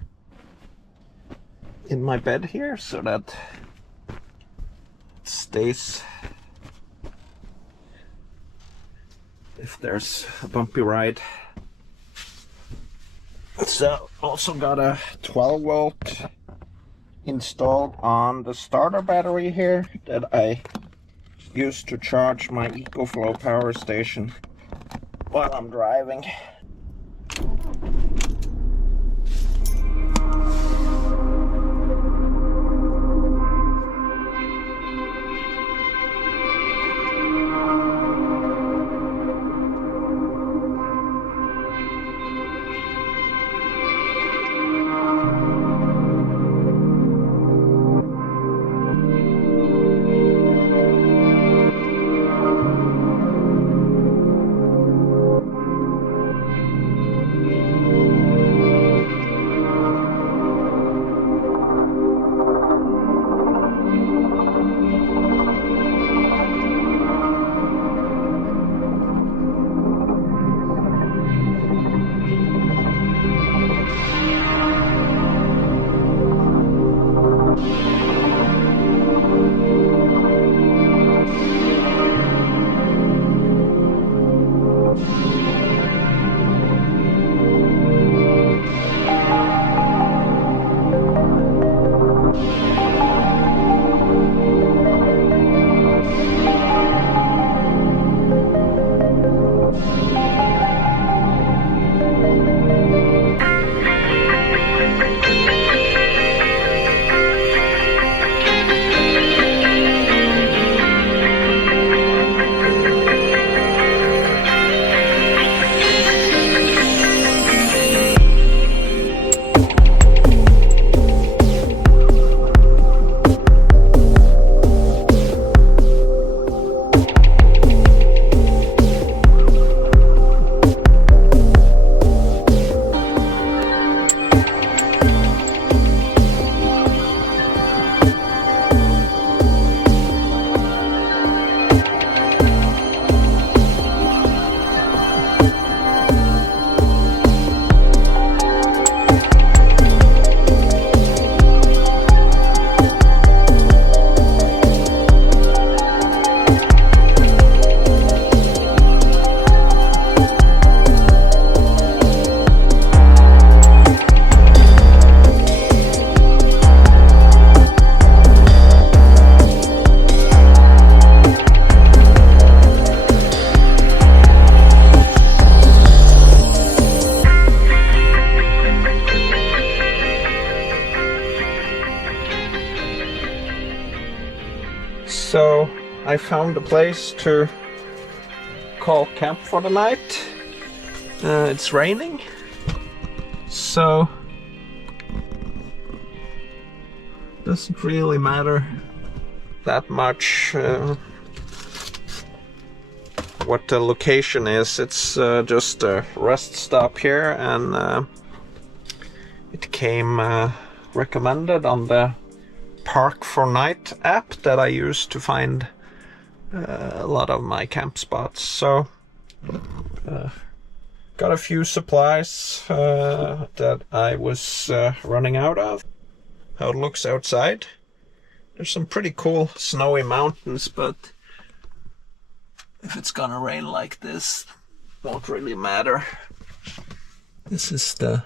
in my bed here so that stays if there's a bumpy ride. So also got a 12 volt installed on the starter battery here that I use to charge my EcoFlow power station while I'm driving. So I found a place to call camp for the night. It's raining, so doesn't really matter that much what the location is. It's just a rest stop here, and it came recommended on the Park for Night app that I use to find a lot of my camp spots. So got a few supplies that I was running out of. How it looks outside. There's some pretty cool snowy mountains, but if it's gonna rain like this, won't really matter. This is the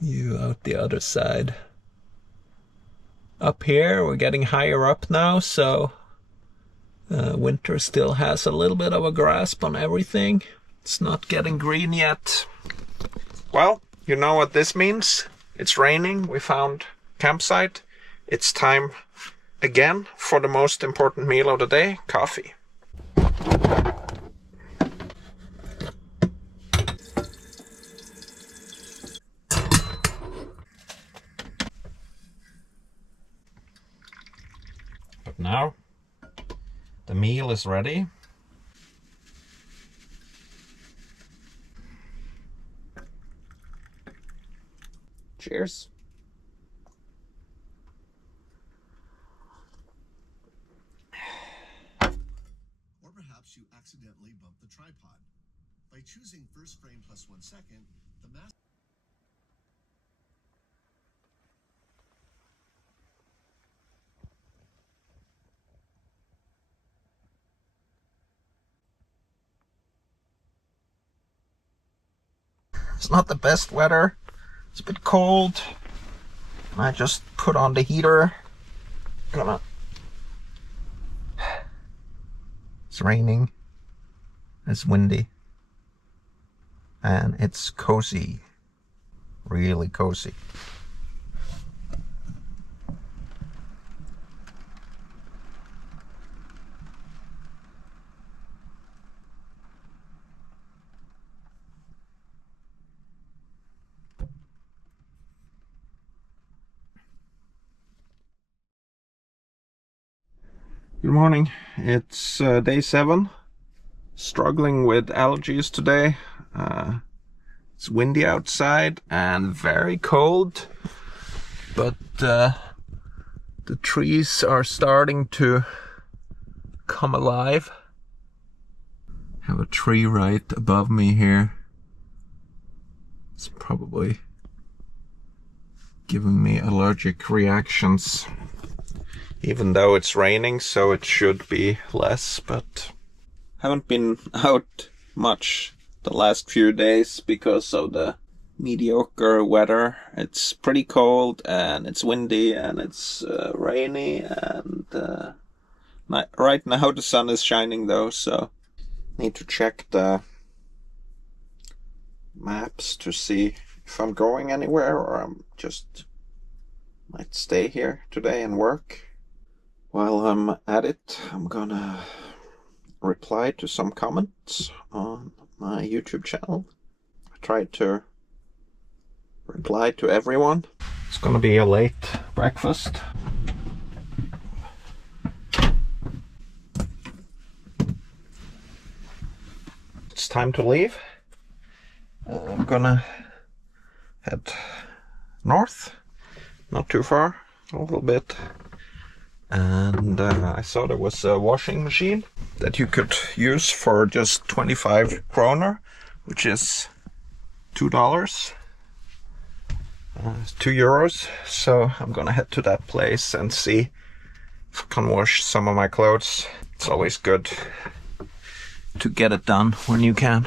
view out the other side. Up here, we're getting higher up now, so winter still has a little bit of a grasp on everything. It's not getting green yet. Well, you know what this means. It's raining, we found campsite. It's time again for the most important meal of the day, coffee. But now the meal is ready. Cheers. Or perhaps you accidentally bumped the tripod. By choosing first frame plus 1 second, the master... It's not the best weather. It's a bit cold. I just put on the heater. It's raining. It's windy. And it's cozy. Really cozy. Good morning. It's day 7. Struggling with allergies today. It's windy outside and very cold, but the trees are starting to come alive. I have a tree right above me here. It's probably giving me allergic reactions. Even though it's raining, so it should be less, but haven't been out much the last few days because of the mediocre weather. It's pretty cold and it's windy and it's rainy, and right now the sun is shining though, so need to check the maps to see if I'm going anywhere or I'm just might stay here today and work. While I'm at it, I'm gonna reply to some comments on my YouTube channel. I tried to reply to everyone. It's gonna be a late breakfast. It's time to leave. I'm gonna head north, not too far, a little bit. And I saw there was a washing machine that you could use for just 25 kroner, which is $2. 2 euros. So I'm gonna head to that place and see if I can wash some of my clothes. It's always good to get it done when you can.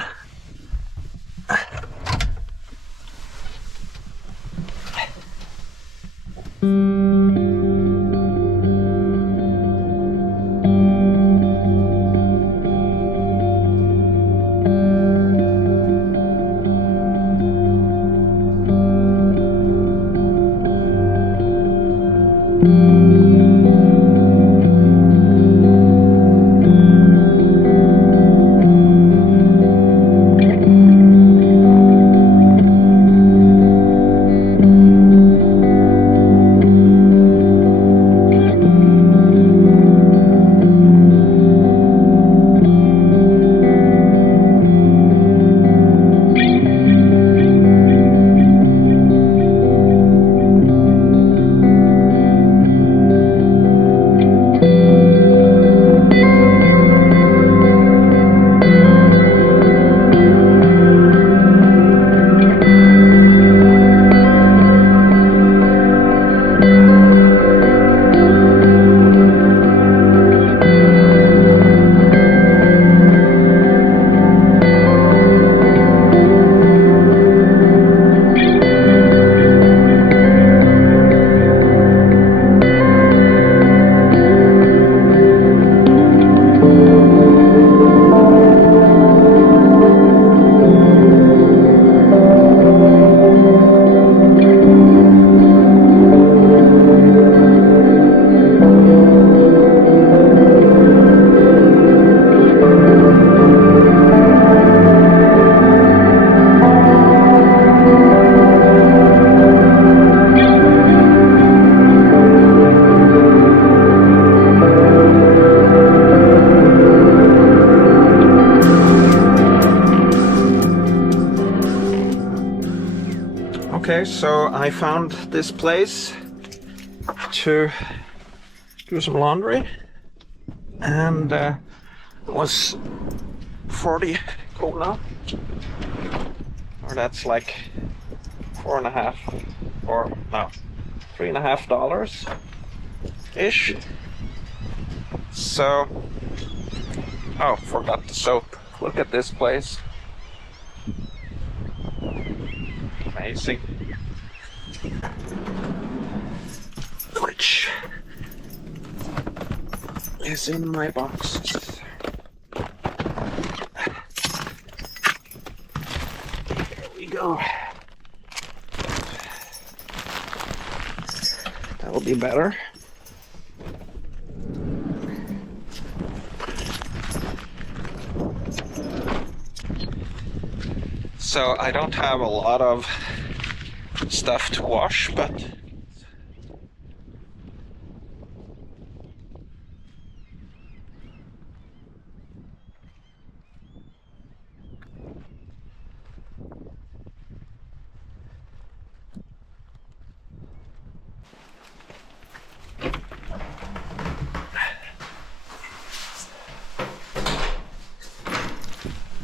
So I found this place to do some laundry, and it was 40 krona, or that's like $3.50 ish. So, oh, forgot the soap. Look at this place. Amazing. Which is in my box. There we go. That'll be better. So I don't have a lot of stuff to wash, but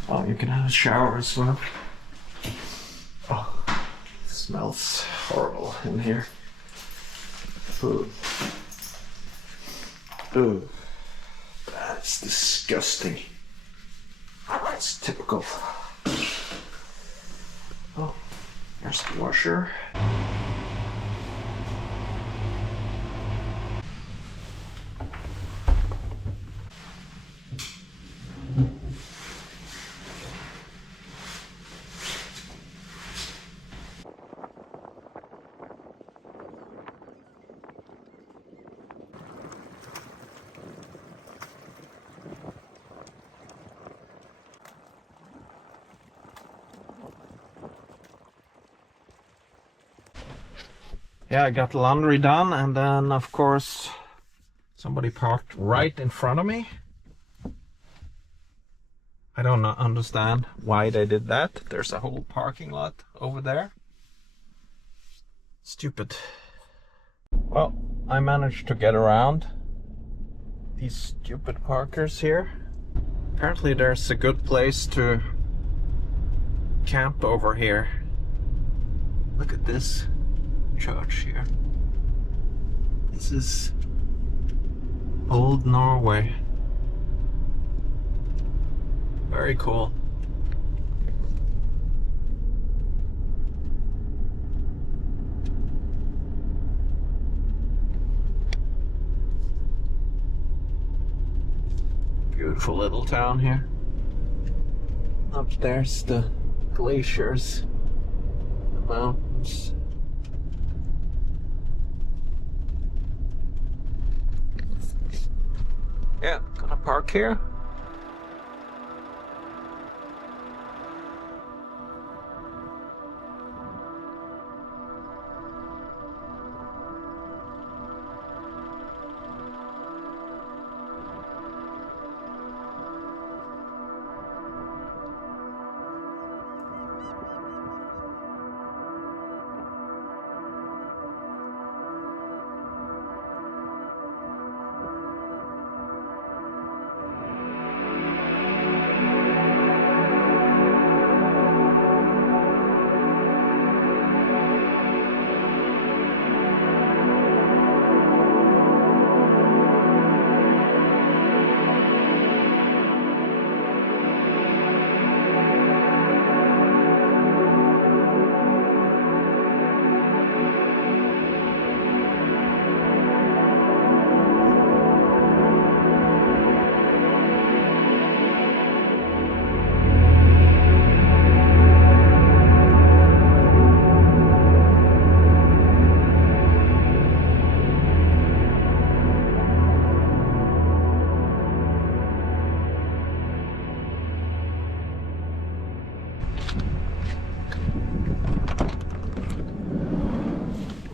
oh, you can have a shower as well. Oh, it smells horrible in here. Ooh. Ooh. That's disgusting. It's typical. Oh, there's the washer. Yeah, I got the laundry done, and then of course somebody parked right in front of me. I don't understand why they did that. There's a whole parking lot over there. Stupid. Well, I managed to get around these stupid parkers here. Apparently there's a good place to camp over here. Look at this church here. This is old Norway. Very cool. Beautiful little town here. Up there's the glaciers, the mountains. Yeah, gonna park here.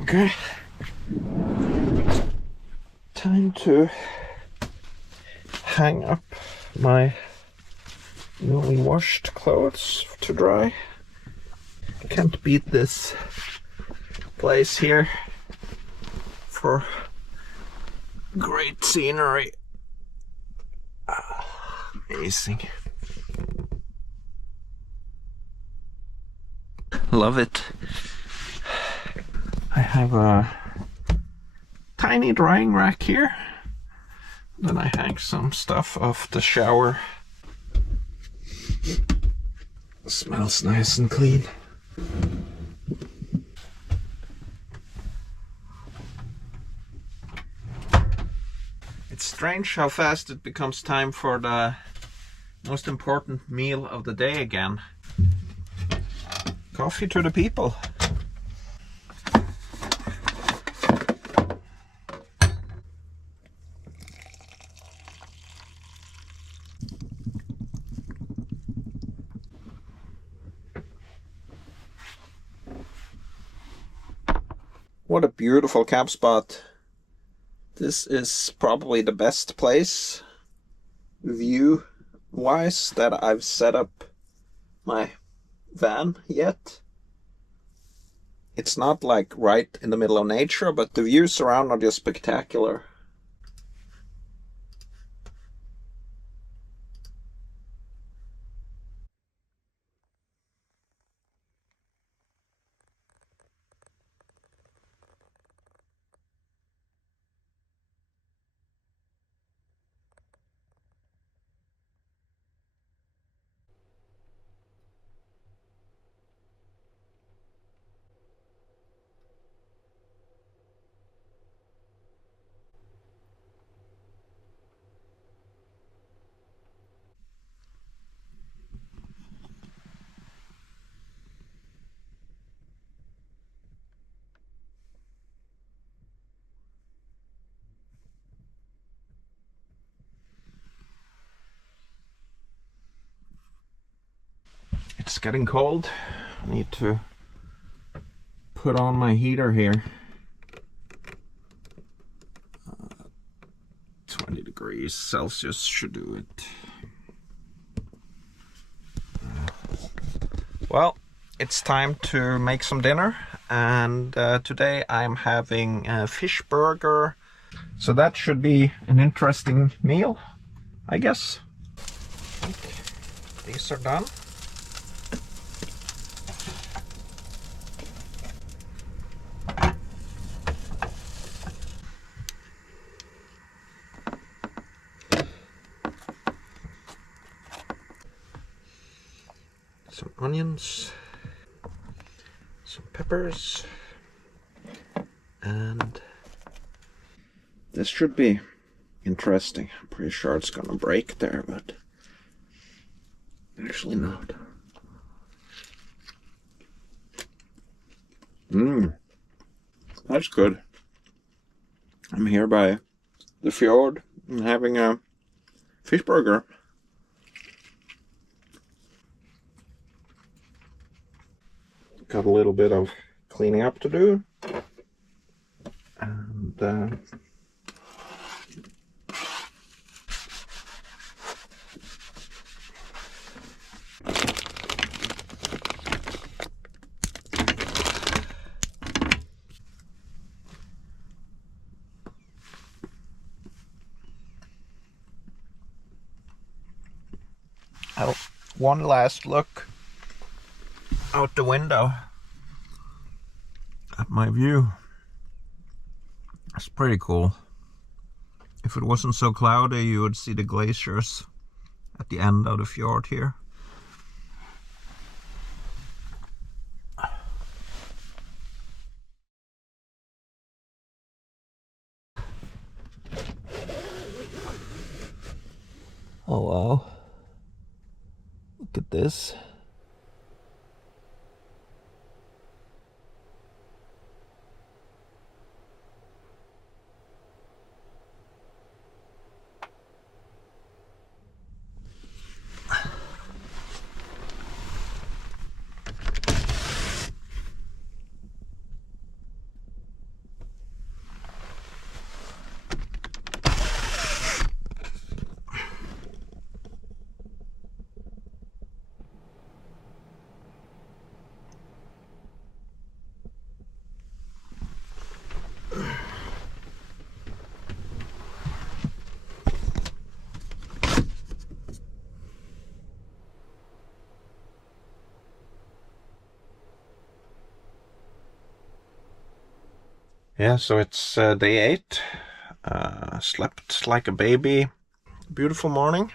Okay, time to hang up my newly washed clothes to dry. I can't beat this place here for great scenery. Amazing. Love it. I have a tiny drying rack here. Then I hang some stuff off the shower. It smells nice and clean. It's strange how fast it becomes time for the most important meal of the day again. Coffee to the people. What a beautiful camp spot. This is probably the best place, view-wise, that I've set up my van yet. It's not like right in the middle of nature, but the views around are just spectacular. It's getting cold. I need to put on my heater here. 20 degrees Celsius should do it. Well, it's time to make some dinner, and today I'm having a fish burger, so that should be an interesting meal, I guess. These are done. Some onions, some peppers, and this should be interesting. I'm pretty sure it's gonna break there, but actually not. That's good. I'm here by the fjord and having a fish burger. Got a little bit of cleaning up to do, and one last look out the window at my view. It's pretty cool. If it wasn't so cloudy, you would see the glaciers at the end of the fjord here. Oh wow, look at this. Yeah, so it's day 8. Slept like a baby. Beautiful morning.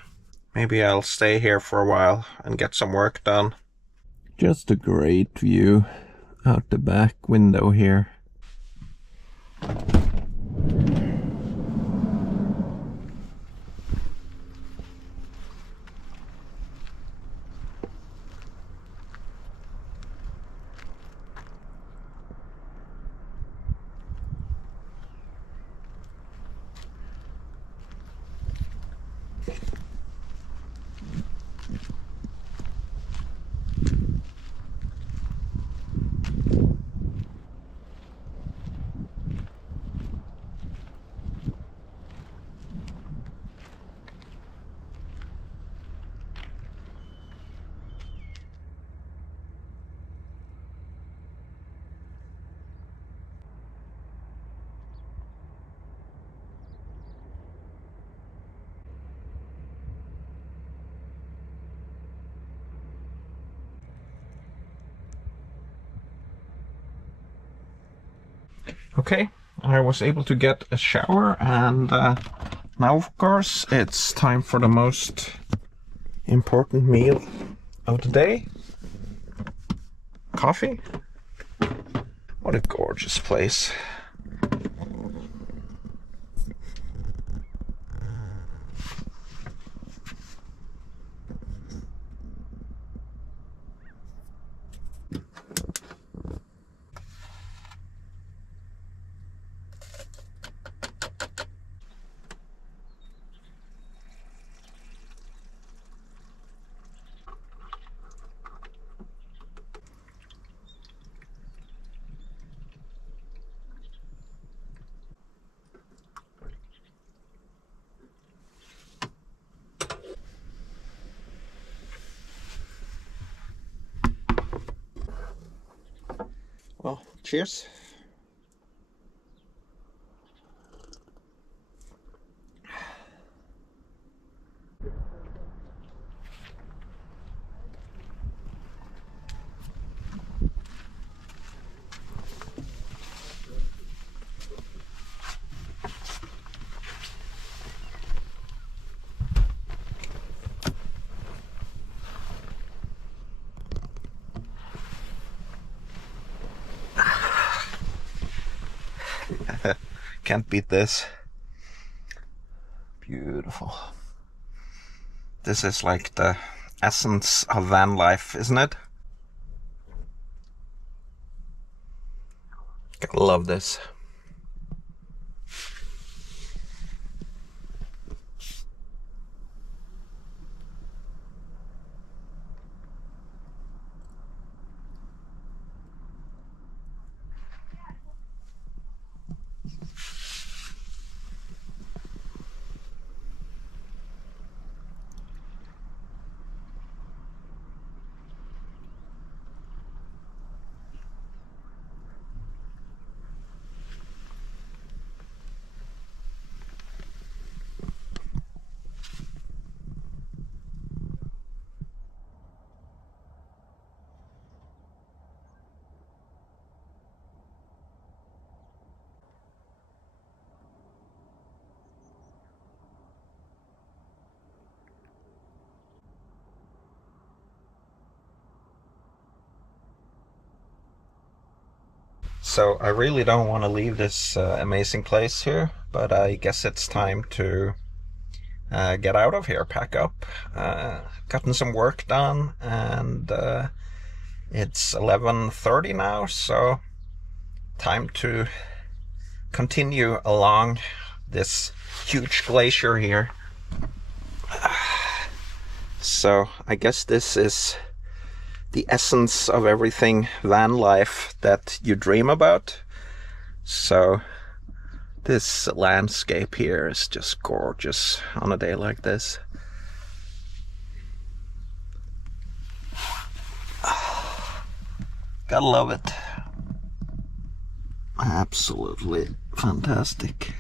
Maybe I'll stay here for a while and get some work done. Just a great view out the back window here. Okay, I was able to get a shower, and now of course it's time for the most important meal of the day. Coffee. What a gorgeous place. Well, cheers. Can't beat this. Beautiful. This is like the essence of van life, isn't it? Gotta love this. So I really don't want to leave this amazing place here, but I guess it's time to get out of here, pack up. Gotten some work done, and it's 11:30 now, so time to continue along this huge glacier here. So I guess this is the essence of everything van life that you dream about. So this landscape here is just gorgeous on a day like this. Gotta love it. Absolutely fantastic.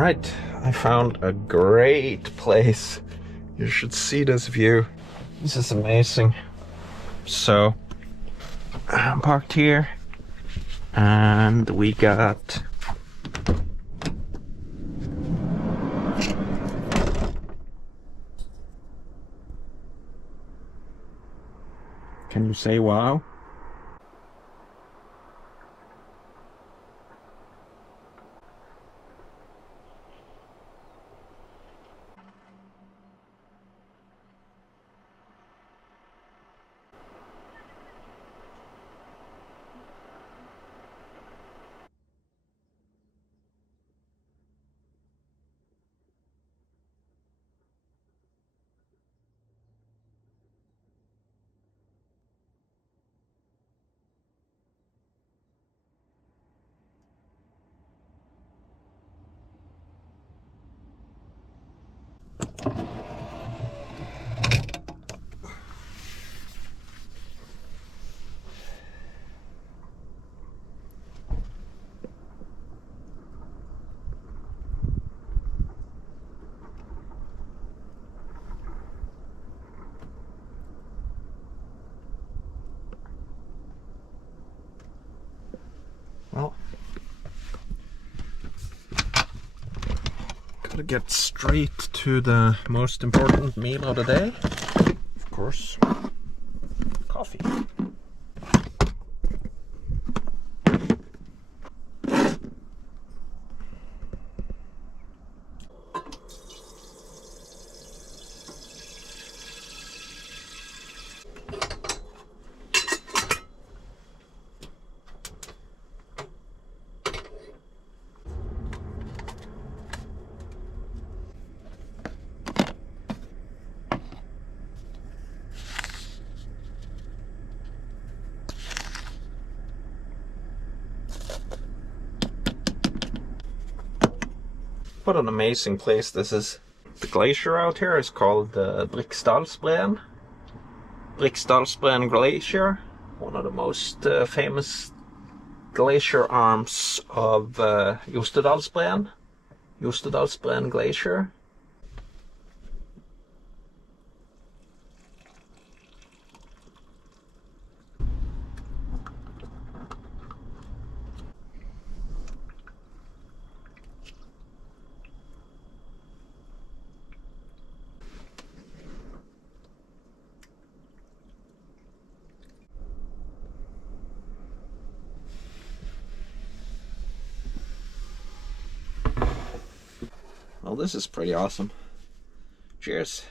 Right, I found a great place. You should see this view. This is amazing. So, I'm parked here, and we got Can you say wow? Well, gotta get straight to the most important meal of the day. Of course, coffee. What an amazing place this is. The glacier out here is called Briksdalsbreen. Briksdalsbreen Glacier, one of the most famous glacier arms of Jostedalsbreen Glacier. Well, this is pretty awesome. Cheers.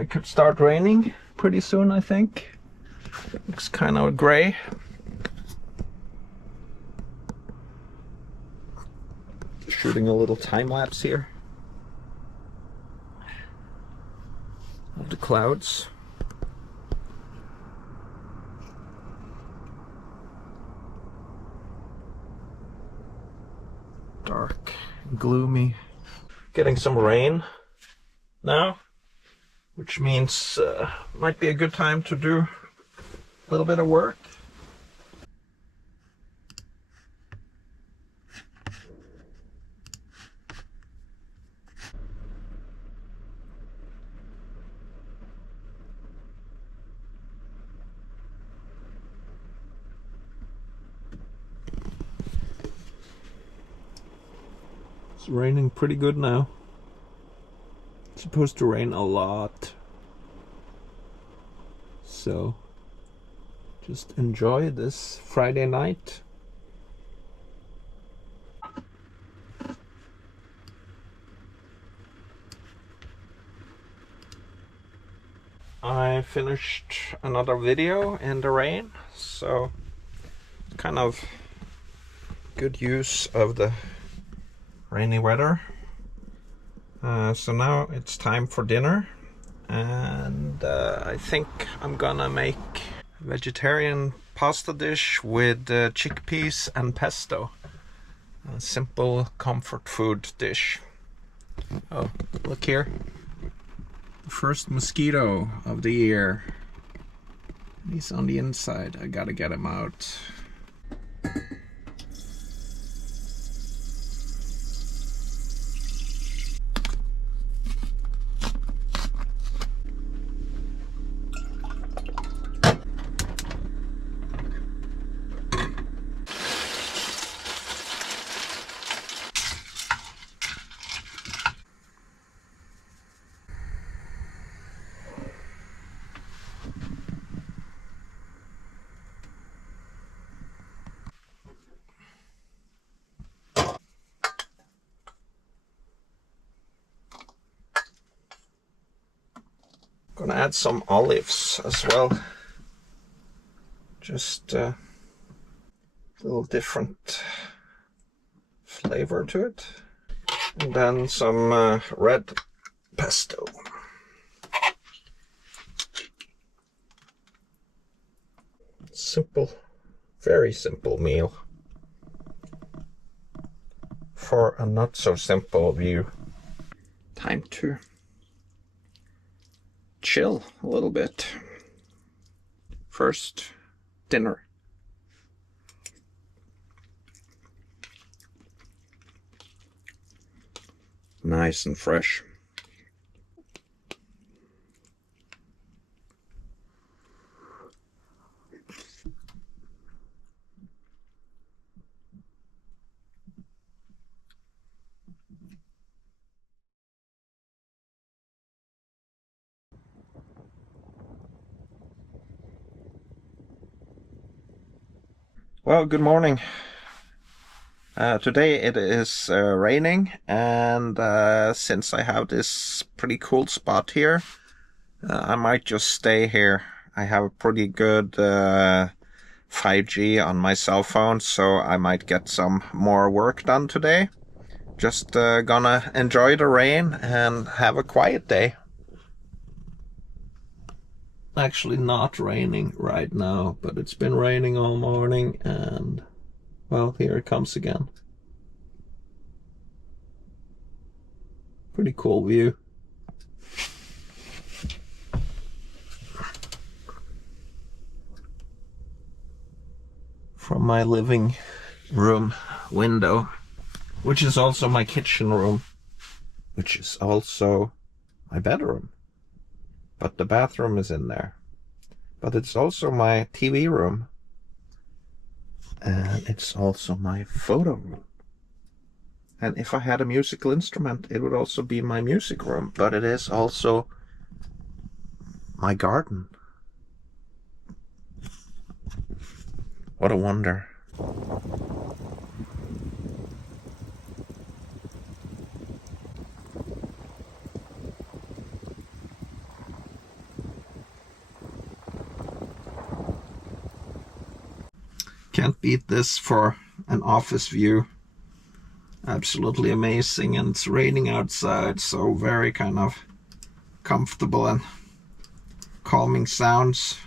It could start raining pretty soon, I think. Looks kind of gray. Shooting a little time lapse here of the clouds. Dark, gloomy. Getting some rain now, which means might be a good time to do a little bit of work. It's raining pretty good now. It's supposed to rain a lot. So just enjoy this Friday night. I finished another video in the rain, so kind of good use of the rainy weather. So now it's time for dinner, and I think I'm gonna make a vegetarian pasta dish with chickpeas and pesto. A simple comfort food dish. Oh, look here. The first mosquito of the year. He's on the inside. I gotta get him out. Gonna add some olives as well. Just a little different flavor to it. And then some red pesto. Simple, very simple meal for a not so simple view. Time to chill a little bit. First, dinner. Nice and fresh. Well, good morning. Today it is raining, and since I have this pretty cool spot here, I might just stay here. I have a pretty good 5G on my cell phone, so I might get some more work done today. Just gonna enjoy the rain and have a quiet day. Actually not raining right now, but it's been raining all morning, and well, here it comes again. Pretty cool view. From my living room window, which is also my kitchen room, which is also my bedroom. But the bathroom is in there. But it's also my TV room. And it's also my photo room. And if I had a musical instrument, it would also be my music room. But it is also my garden. What a wonder. Can't beat this for an office view. Absolutely amazing, and it's raining outside, so very kind of comfortable and calming sounds.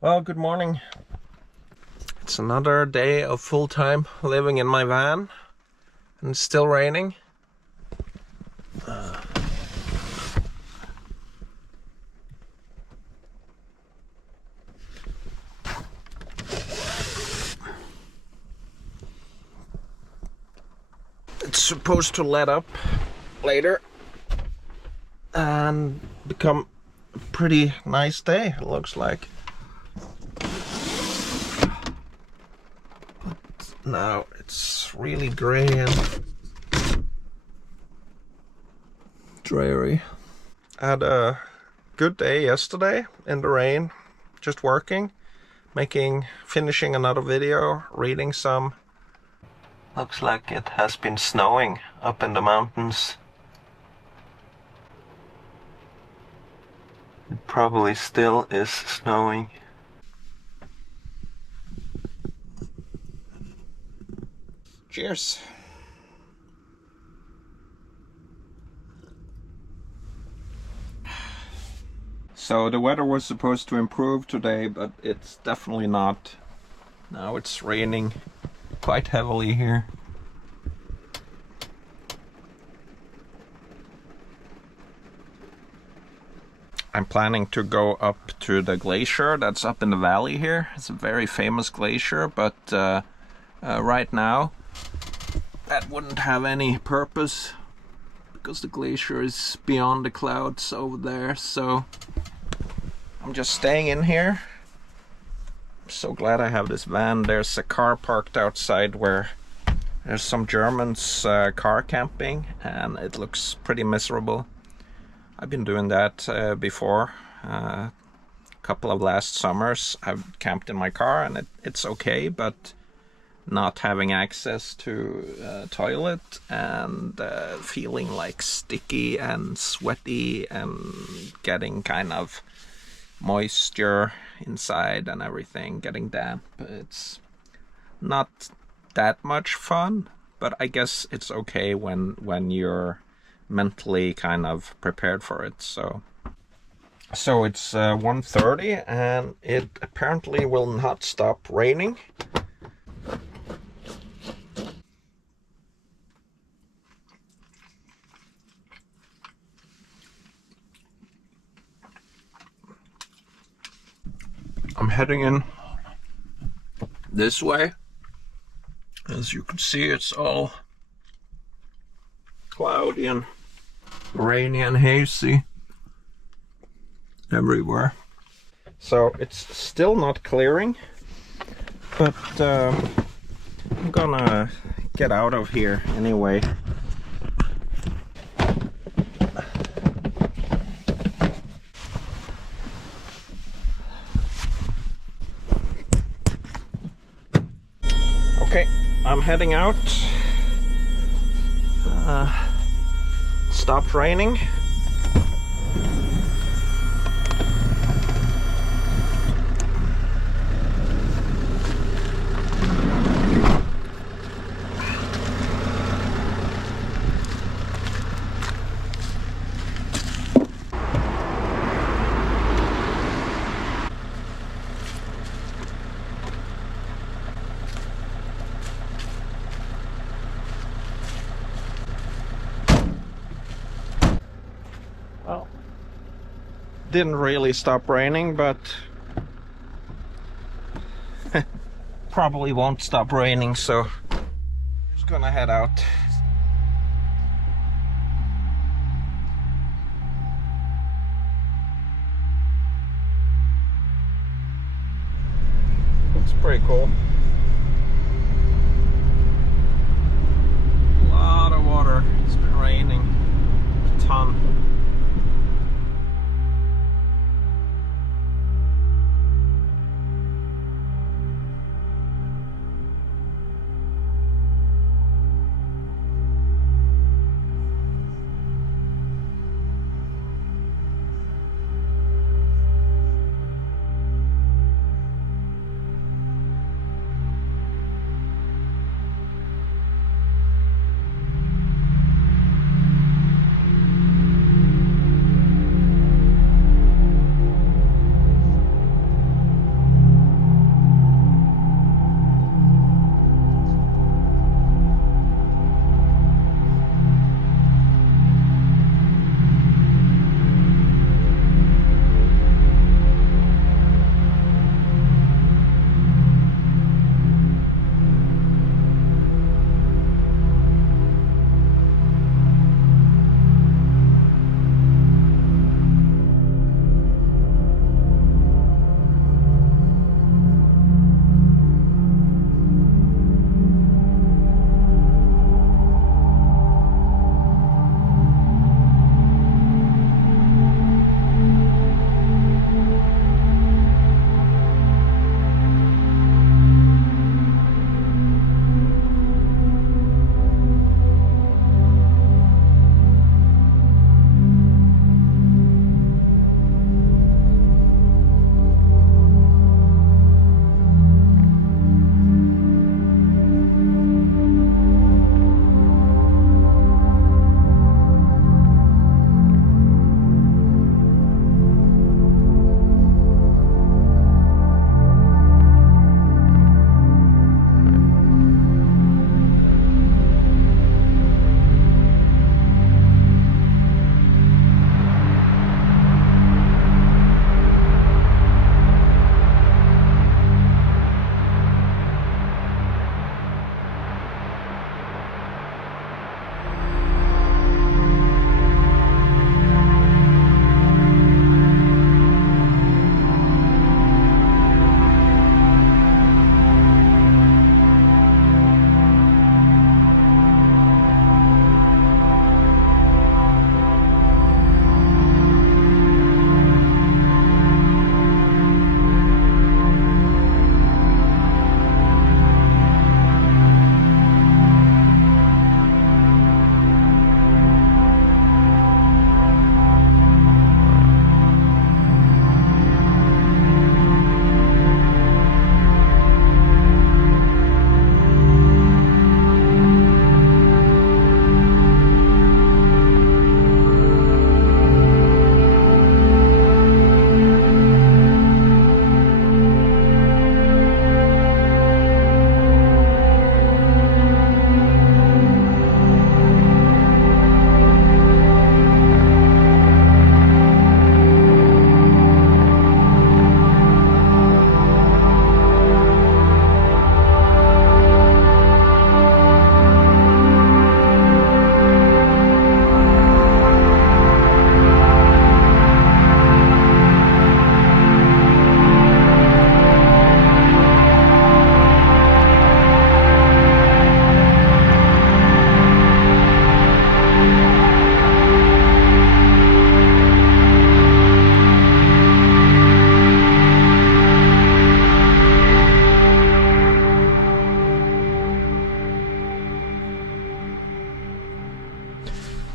Well, good morning. It's another day of full-time living in my van, and it's still raining. It's supposed to let up later and become a pretty nice day, it looks like. But now it's really gray and dreary. I had a good day yesterday in the rain, just working, finishing another video, reading some. Looks like it has been snowing up in the mountains. It probably still is snowing. Cheers. So the weather was supposed to improve today, but it's definitely not. Now it's raining quite heavily here. I'm planning to go up to the glacier that's up in the valley here. It's a very famous glacier, but right now that wouldn't have any purpose because the glacier is beyond the clouds over there, so I'm just staying in here. I'm so glad I have this van. There's a car parked outside where there's some Germans car camping, and it looks pretty miserable. I've been doing that before. A couple of last summers I've camped in my car, and it's okay, but not having access to toilet and feeling like sticky and sweaty and getting kind of moisture inside and everything, getting damp. It's not that much fun, but I guess it's okay when you're mentally kind of prepared for it. So it's 1:30 and it apparently will not stop raining. I'm heading in this way. As you can see, it's all cloudy and rainy and hazy everywhere. So it's still not clearing, but I'm gonna get out of here anyway. Okay, I'm heading out. Stopped raining. Well, didn't really stop raining, but probably won't stop raining, so just gonna head out. It's pretty cool. A lot of water. It's been raining a ton.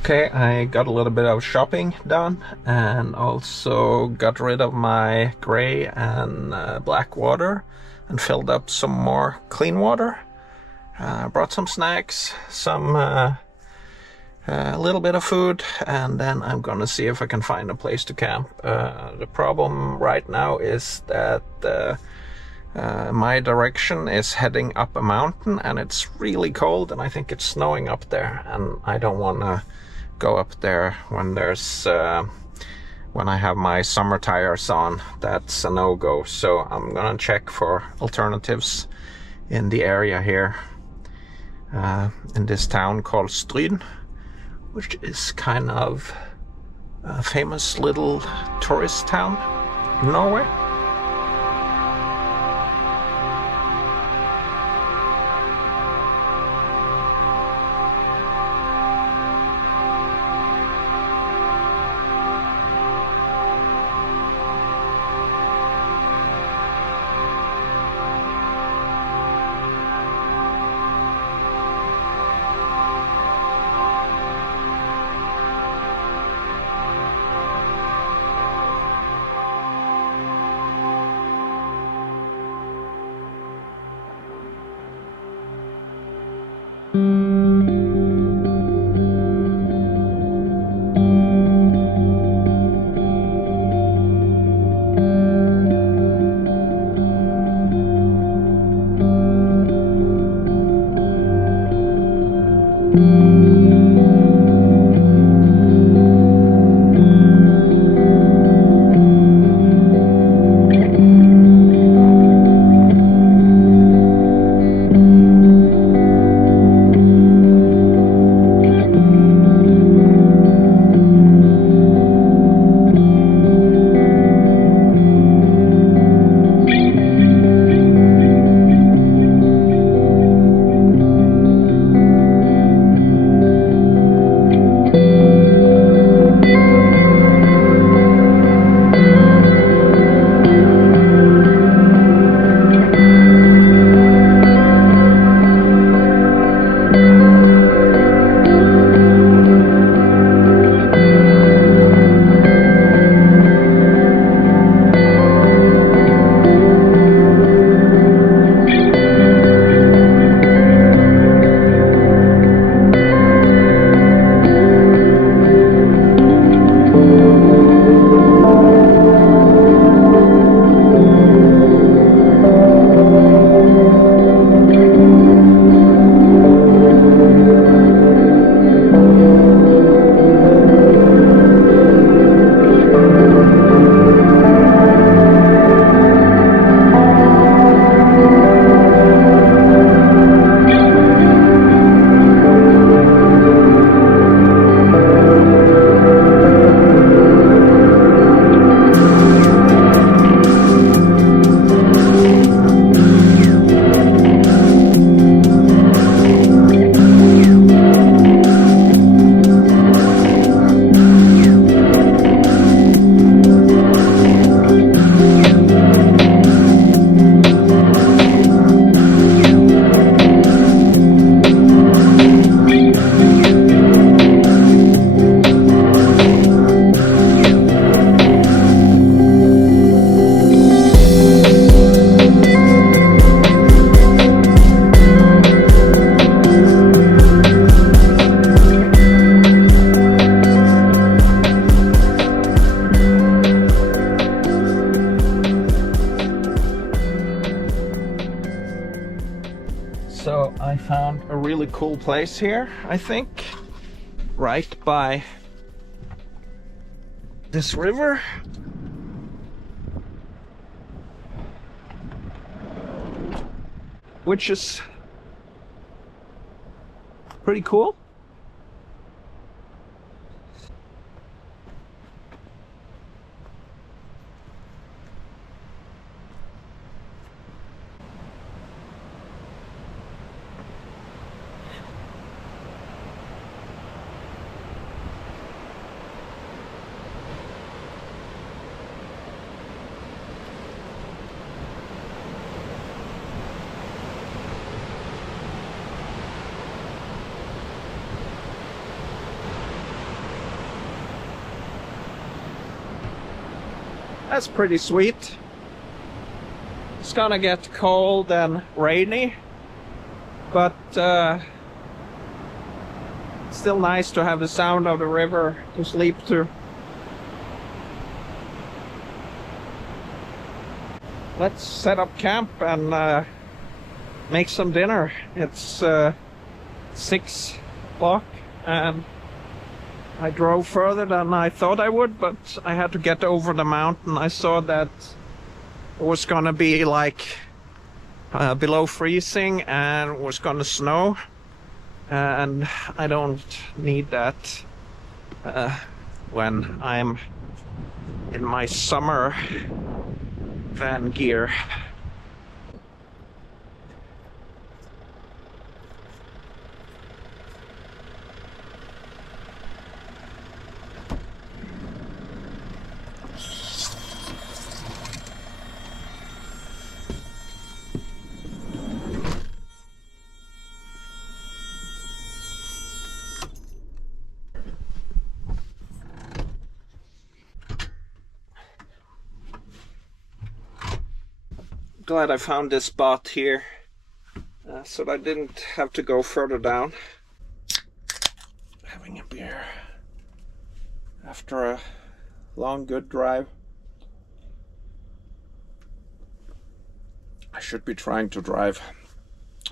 Okay, I got a little bit of shopping done and also got rid of my gray and black water and filled up some more clean water. Brought some snacks, some a little bit of food, and then I'm gonna see if I can find a place to camp. The problem right now is that my direction is heading up a mountain and it's really cold and I think it's snowing up there, and I don't want to go up there when there's when I have my summer tires on. That's a no-go. So I'm gonna check for alternatives in the area here, in this town called Stryn, which is kind of a famous little tourist town in Norway. So I found a really cool place here, I think, right by this river. Which is pretty cool. That's pretty sweet. It's gonna get cold and rainy, but still nice to have the sound of the river to sleep to. Let's set up camp and make some dinner. It's 6 o'clock and I drove further than I thought I would, but I had to get over the mountain. I saw that it was gonna be like below freezing and it was gonna snow, and I don't need that when I'm in my summer van gear. Glad I found this spot here, so that I didn't have to go further down. Having a beer after a long, good drive. I should be trying to drive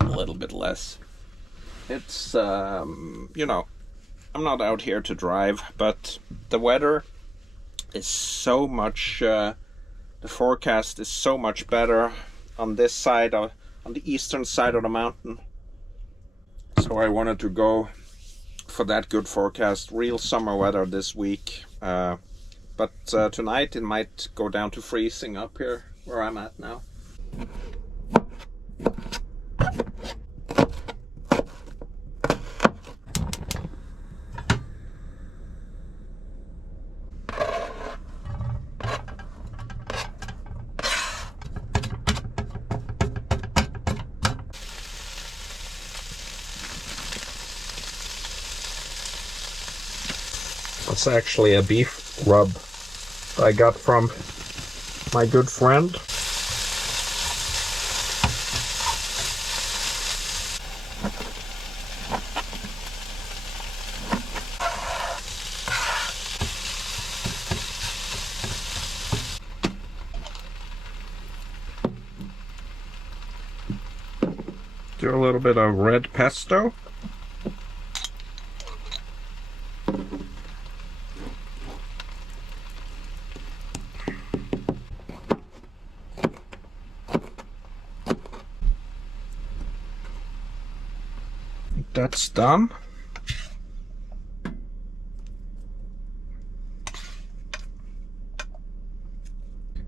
a little bit less. It's, you know, I'm not out here to drive, but the weather is so much, the forecast is so much better on this side, on the eastern side of the mountain. So I wanted to go for that good forecast, real summer weather this week. But tonight it might go down to freezing up here where I'm at now. It's actually a beef rub I got from my good friend. Do a little bit of red pesto. That's done.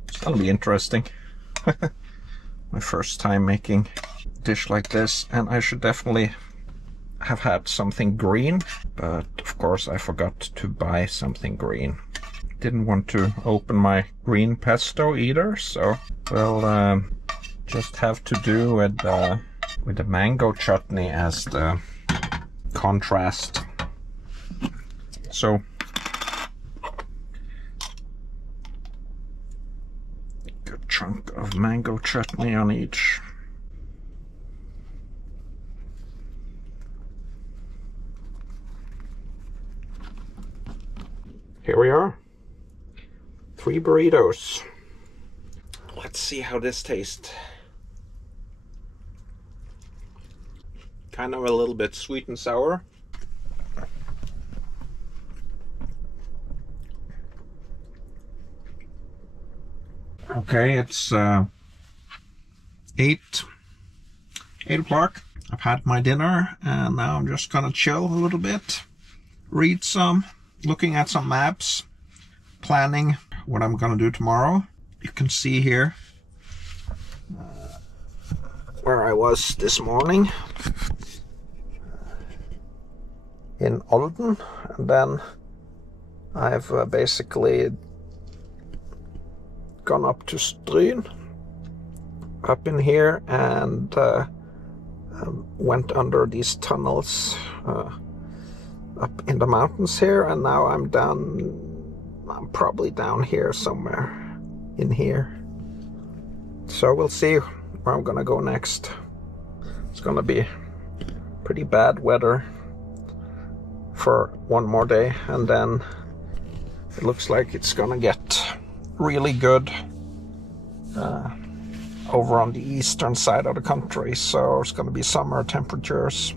It's gonna be interesting. My first time making a dish like this, and I should definitely have had something green, but of course I forgot to buy something green. Didn't want to open my green pesto either, so we'll just have to do with the mango chutney as the contrast. So good chunk of mango chutney on each. Here we are. 3 burritos. Let's see how this tastes. Kind of a little bit sweet and sour. Okay, it's 8 o'clock. I've had my dinner and now I'm just gonna chill a little bit, read some, looking at some maps, planning what I'm gonna do tomorrow. You can see here where I was this morning in Olden, and then I've basically gone up to Stryn, up in here, and went under these tunnels up in the mountains here, and now I'm probably down here somewhere. in here. So we'll see where I'm gonna go next. It's gonna be pretty bad weather for one more day, and then it looks like it's gonna get really good over on the eastern side of the country. So it's gonna be summer temperatures.